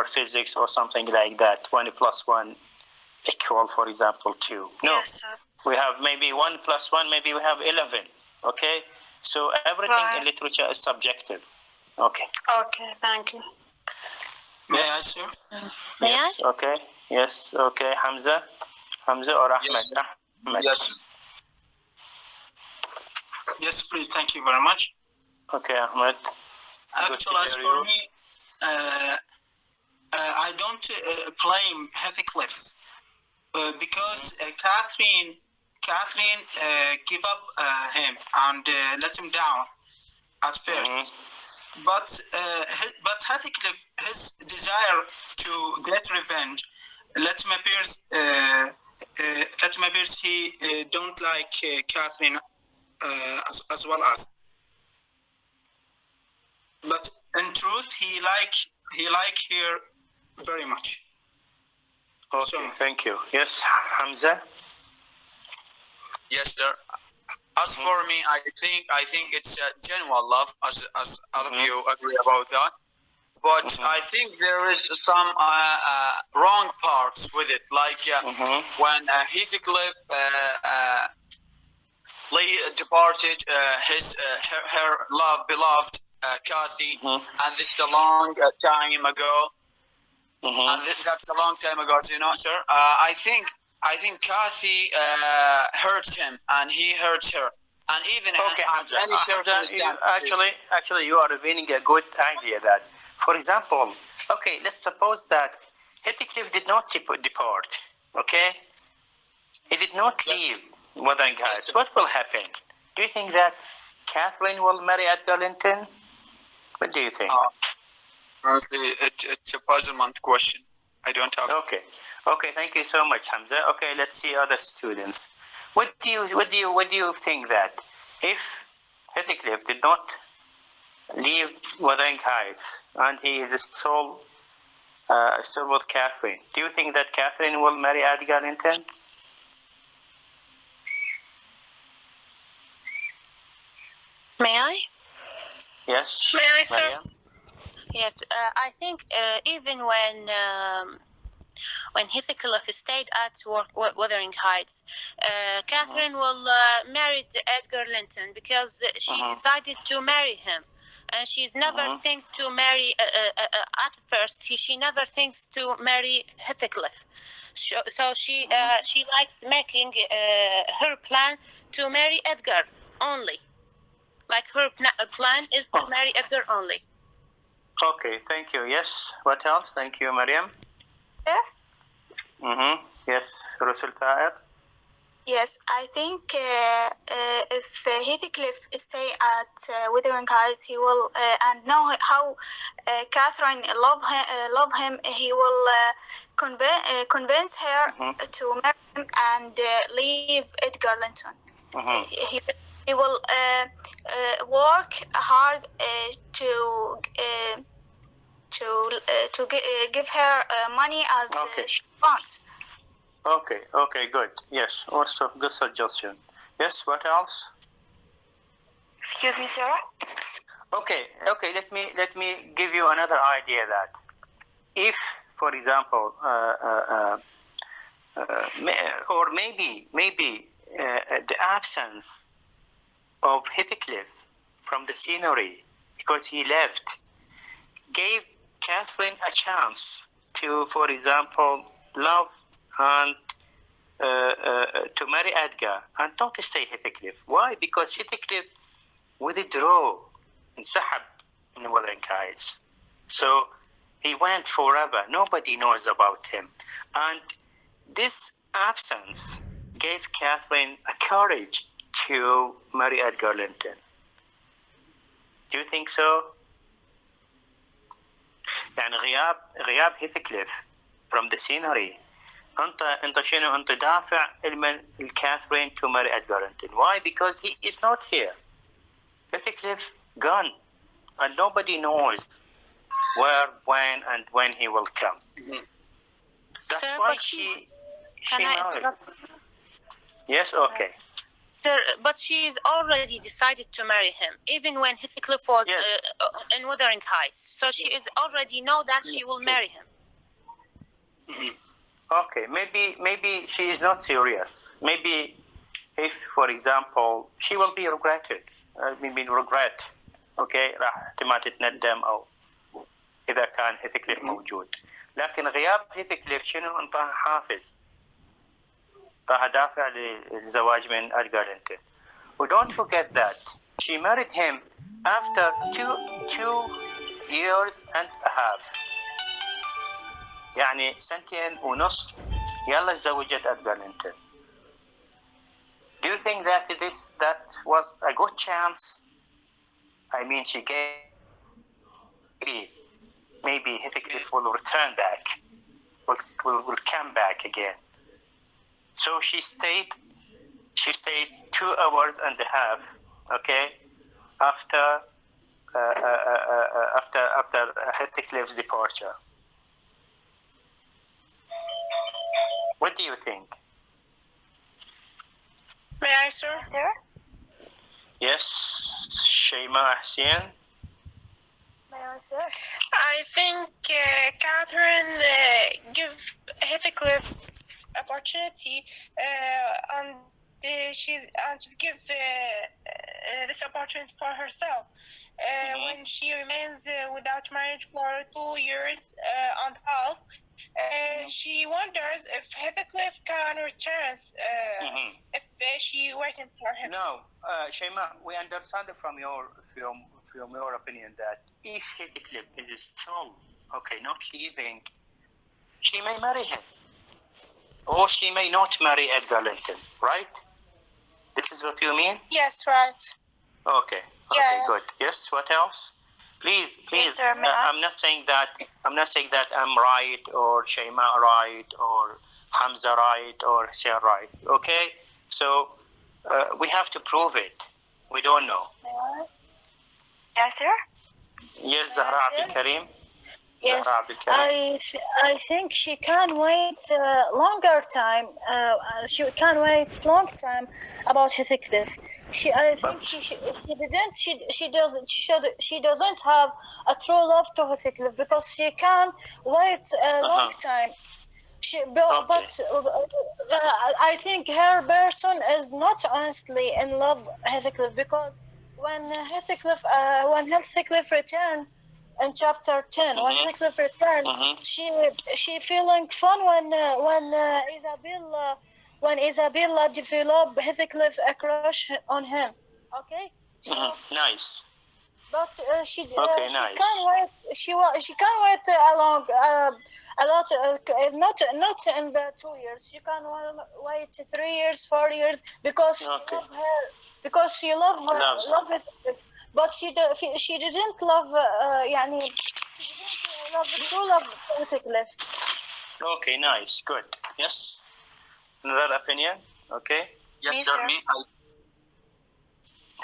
physics or something like that. 1 + 1 = for example 2. No. Yes, sir. We have maybe 1 + 1, maybe we have 11. Okay? So everything in literature is subjective. Okay. Okay, thank you. May I, sir? May Yes. Okay. Yes. Okay. Hamza or Ahmed? Yes. Ahmed. Yes. Yes, please. Thank you very much. Okay, Ahmed. Actually, as for me, I don't blame Heathcliff because Catherine gave up him and let him down at first. But Heathcliff, his desire to get revenge, let him appears he don't like Catherine as well as. But in truth, he like her very much. Okay, So, thank you. Yes, Hamza. Yes, sir. As for me, I think it's genuine love, as all of you agree about that. But I think there is some wrong parts with it, like when Heathcliff departed her beloved Cathy, and this is a long time ago. And that's a long time ago, so, you know, sir. I think Cathy hurts him, and he hurts her, and even Hamza, any actually, you are revealing a good idea that, for example, okay, let's suppose that Heathcliff did not depart. Okay, he did not leave Wuthering Heights. What will happen? Do you think that Catherine will marry Edgar Linton? What do you think? Honestly, it's a puzzlement question. I don't have. Okay. Thank you so much, Hamza. Okay, let's see other students. What do you think that if Heathcliff did not leave Wuthering Heights and he is still with Catherine, do you think that Catherine will marry Edgar Linton? May I? Yes. May I, sir? Maria? Yes, I think even when Heathcliff stayed at Wuthering Heights, Catherine will marry Edgar Linton because she decided to marry him, and she's never think to marry. At first, she never thinks to marry Heathcliff, so she likes making her plan to marry Edgar only. Like her plan is to marry Edgar only. Okay, thank you. Yes. What else? Thank you, Mariam. Yes, Rusul Ta'ir. Yes, I think if Heathcliff stay at Wuthering Heights, he will and know how Catherine love him. He will convince her to marry him and leave Edgar Linton. He will work hard to give her money as she wants. Okay, good. Yes, also good suggestion. Yes, what else? Excuse me, sir. Okay. Let me give you another idea that if, for example, or maybe the absence of Heathcliff from the scenery because he left gave Catherine a chance to, for example, love and to marry Edgar and not stay Heathcliff. Why? Because Heathcliff withdrew and Sahab in Wuthering Heights. So he went forever. Nobody knows about him. And this absence gave Catherine a courage to marry Edgar Linton. Do you think so? يعني غياب هيثكليف from the scenery انت شنو انت دافع الكاثرين to marry Edgar Linton. Why? Because he is not here. Heathcliff gone and nobody knows where, when he will come. That's Sir, why but she can I married. interrupt? Yes, okay. Sir, but she's already decided to marry him, even when Heathcliff was in Wuthering Heights. So she is already know that she will marry him. Okay, maybe she is not serious. Maybe if, for example, she will be regretted. Regret. Okay, راح ما تتندم أو إذا كان هيثكليف موجود. لكن غياب هيثكليف شنو؟ انطاها حافز، انطاها دافع للزواج من أدغار لينتون. و don't forget that she married him after two years and a half، يعني 2.5 سنين يلا تزوجت أدغار لينتون. Do you think that that was a good chance? I mean, she gave maybe Heathcliff will return back, will come back again. So she stayed 2 hours and a half, okay, after Heathcliff's departure. What do you think? May I, sir? Yes, Shayma Hussein. May I, sir? I think Catherine give Heathcliff opportunity and she give this opportunity for herself. When she remains without marriage for 2 years and a half, she wonders if Heathcliff can return if she waiting for him. No, Shayma, we understand from your opinion that if Heathcliff is still not leaving, she may marry him, or she may not marry Edgar Linton, right? This is what you mean? Yes, right. Okay, good. Yes, what else? Please. Yes, sir, I'm not saying that I'm right or Shayma right or Hamza right or Hussein right. Okay, so we have to prove it. We don't know. Yes, sir. Yes, Zahra Abdul Karim. Yes, I think she can wait longer time. She can wait long time about Heathcliff. I think she doesn't have a true love to Heathcliff because she can wait a long time. But I think her person is not honestly in love Heathcliff, because when Heathcliff returned in chapter 10, when Heathcliff returned, she feeling fun when Isabella developed Heathcliff a crush on him. Okay. Nice. But she can wait a lot, not in the 2 years. She can wait 3 years, 4 years because she love Heathcliff. But she didn't love true love Heathcliff. Okay, nice, good. Yes. Another opinion? Okay. Yes, sir. Me.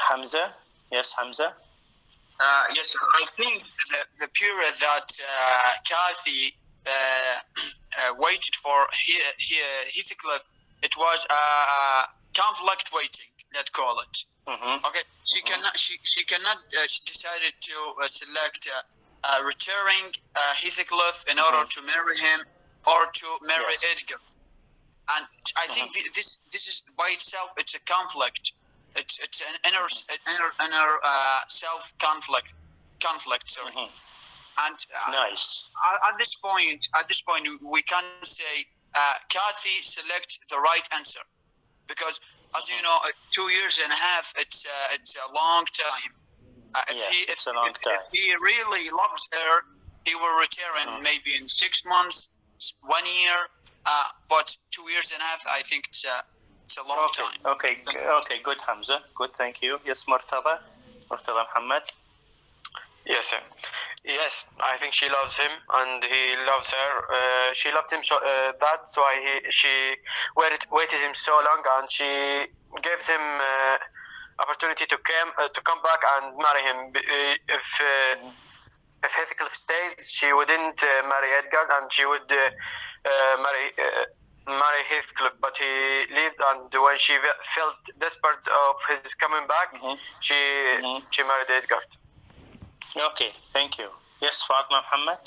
Hamza. Yes, Hamza. Yes, sir. I think the period that Kathy waited for Heathcliff, it was conflict waiting. Let's call it. Okay. She cannot. She decided to select returning Heathcliff in order to marry him or to marry Edgar. And I think this is by itself, it's a conflict. It's an inner self conflict. Sorry. And nice. At this point, we can say Kathy select the right answer, because as you know, 2 years and a half, it's a long time. It's a long time. If he really loves her, he will return maybe in 6 months, 1 year. But 2 years and a half, I think it's a long time. Okay, good, Hamza. Good, thank you. Yes, Murtada Muhammad. Yes, sir. Yes, I think she loves him and he loves her. She loved him, so that's why she waited him so long, and she gives him opportunity to come back and marry him. If Heathcliff stays, she wouldn't marry Edgar, and she would marry Heathcliff, but he left, and when she felt desperate of his coming back, she married Edgar. Okay, thank you. Yes, Fatma Muhammad.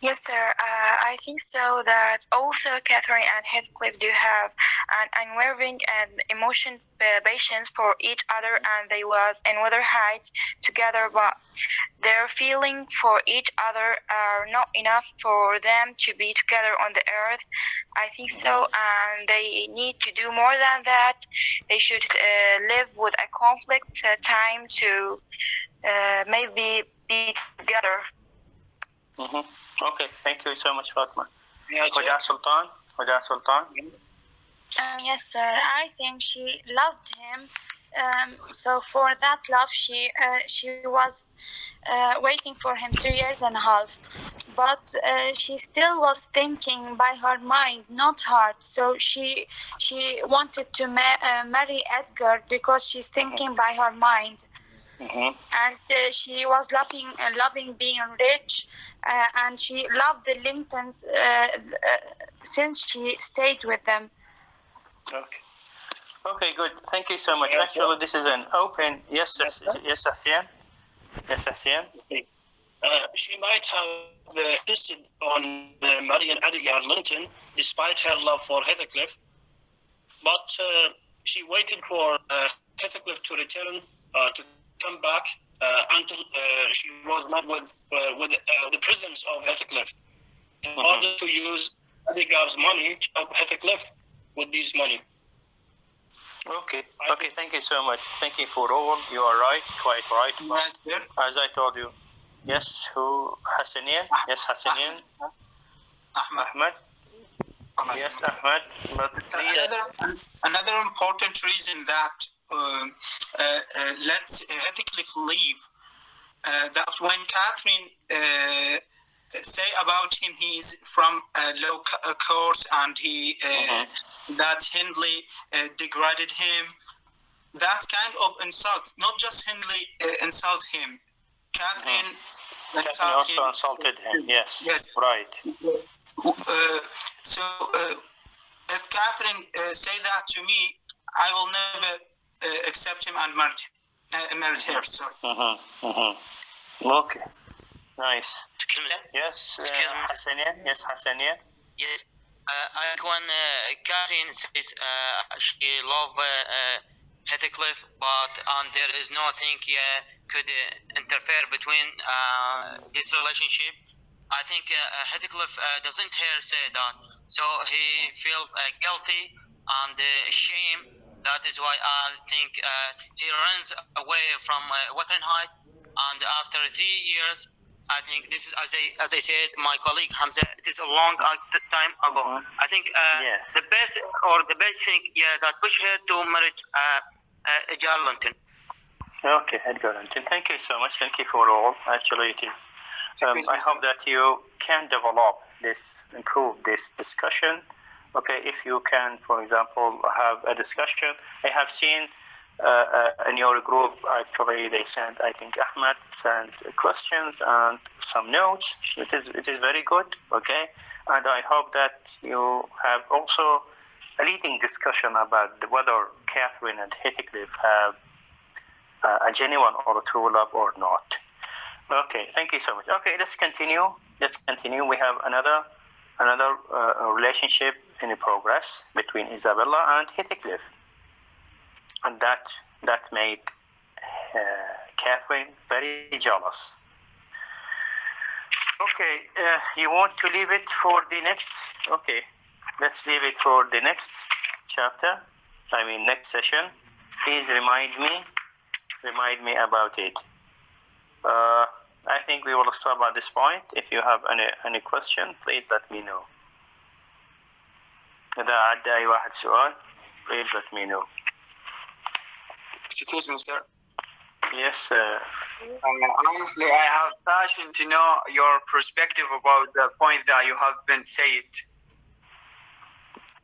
Yes, sir. I think so that also Catherine and Heathcliff do have an unwavering and emotion patience for each other, and they was in Wuthering Heights together. But their feeling for each other are not enough for them to be together on the earth. I think so, and they need to do more than that. They should live with a conflict time to maybe be together. Okay, thank you so much, Fatma. Huda Sultan. Yes, sir. I think she loved him. So for that love, she was waiting for him 2.5 years, but she still was thinking by her mind, not heart. So she wanted to marry Edgar because she's thinking by her mind. And she was loving being rich, and she loved the Lintons since she stayed with them. Okay, good. Thank you so much. Actually, this is an open. Yes, Hassan. She might have insisted on marrying Abigail Linton despite her love for Heathcliff, but she waited for Heathcliff to return, to come back, until she was met with the presence of Heathcliff in order to use Abigail's money to help Heathcliff with this money. Okay, thank you so much. Thank you for all. You are right, quite right. As I told you. Yes, who? Hassanian? Yes, Hassanian. Ahmed. Yes, Ahmed. But another important reason that let Heathcliff leave, that when Catherine say about him he is from a low course and he that Hindley degraded him, that kind of insult, not just Hindley insult him, Catherine also insulted him. Yes, right. So if Catherine say that to me, I will never accept him and marry her. Sorry. Okay. Nice. Excuse me. Yes. Hassanian. Yes, Hassanian. Yes. I think when Catherine says she love Heathcliff, but there is nothing could interfere between this relationship. I think Heathcliff doesn't hear say that, so he feels guilty and shame. That is why I think he runs away from Wuthering Heights, and after 3 years, I think this is as I said, my colleague Hamza. It is a long time ago. I think the best thing that pushed her to marriage Edgar Linton. Okay, Edgar Linton. Thank you so much. Thank you for all. Actually, it is. I hope that you can develop this, improve this discussion. Okay, if you can, for example, have a discussion. I have seen in your group, actually, they sent, I think Ahmed sent questions and some notes. It is very good, okay? And I hope that you have also a leading discussion about whether Catherine and Heathcliff have a genuine or true love or not. Okay, thank you so much. Okay, let's continue. We have another relationship in progress between Isabella and Heathcliff, and that made Catherine very jealous. Okay, you want to leave it for the next? Okay, let's leave it for the next chapter. I mean, next session. Please remind me about it. I think we will stop at this point. If you have any question, please let me know. إذا عدى أي واحد سؤال, please let me know. Excuse me, sir. Yes. Honestly, I have passion to know your perspective about the point that you have been said.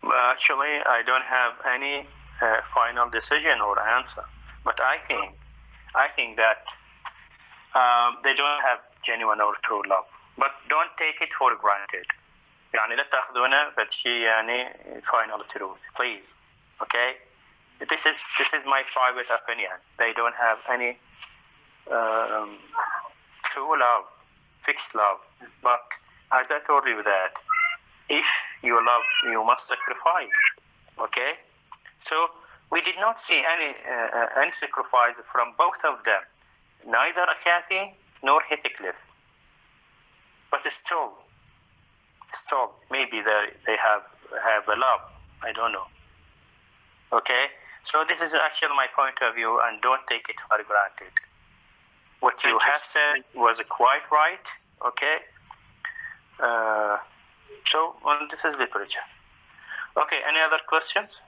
Actually, I don't have any final decision or answer, but I think that they don't have genuine or true love. But don't take it for granted. يعني لا تأخذونه كشيء يعني final truth, please. Okay? This is my private opinion. They don't have any true love, fixed love. But as I told you that if you love, you must sacrifice. Okay? So we did not see any sacrifice from both of them. Neither Kathy nor Heathcliff. But still, maybe they have a love. I don't know. Okay, so this is actually my point of view, and don't take it for granted. What you have said was quite right. Okay. So this is literature. Okay, any other questions?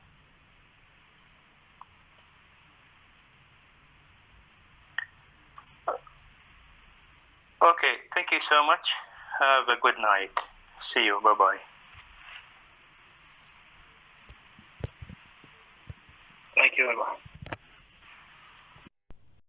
Okay, thank you so much. Have a good night. See you. Bye-bye. Thank you. Bye-bye.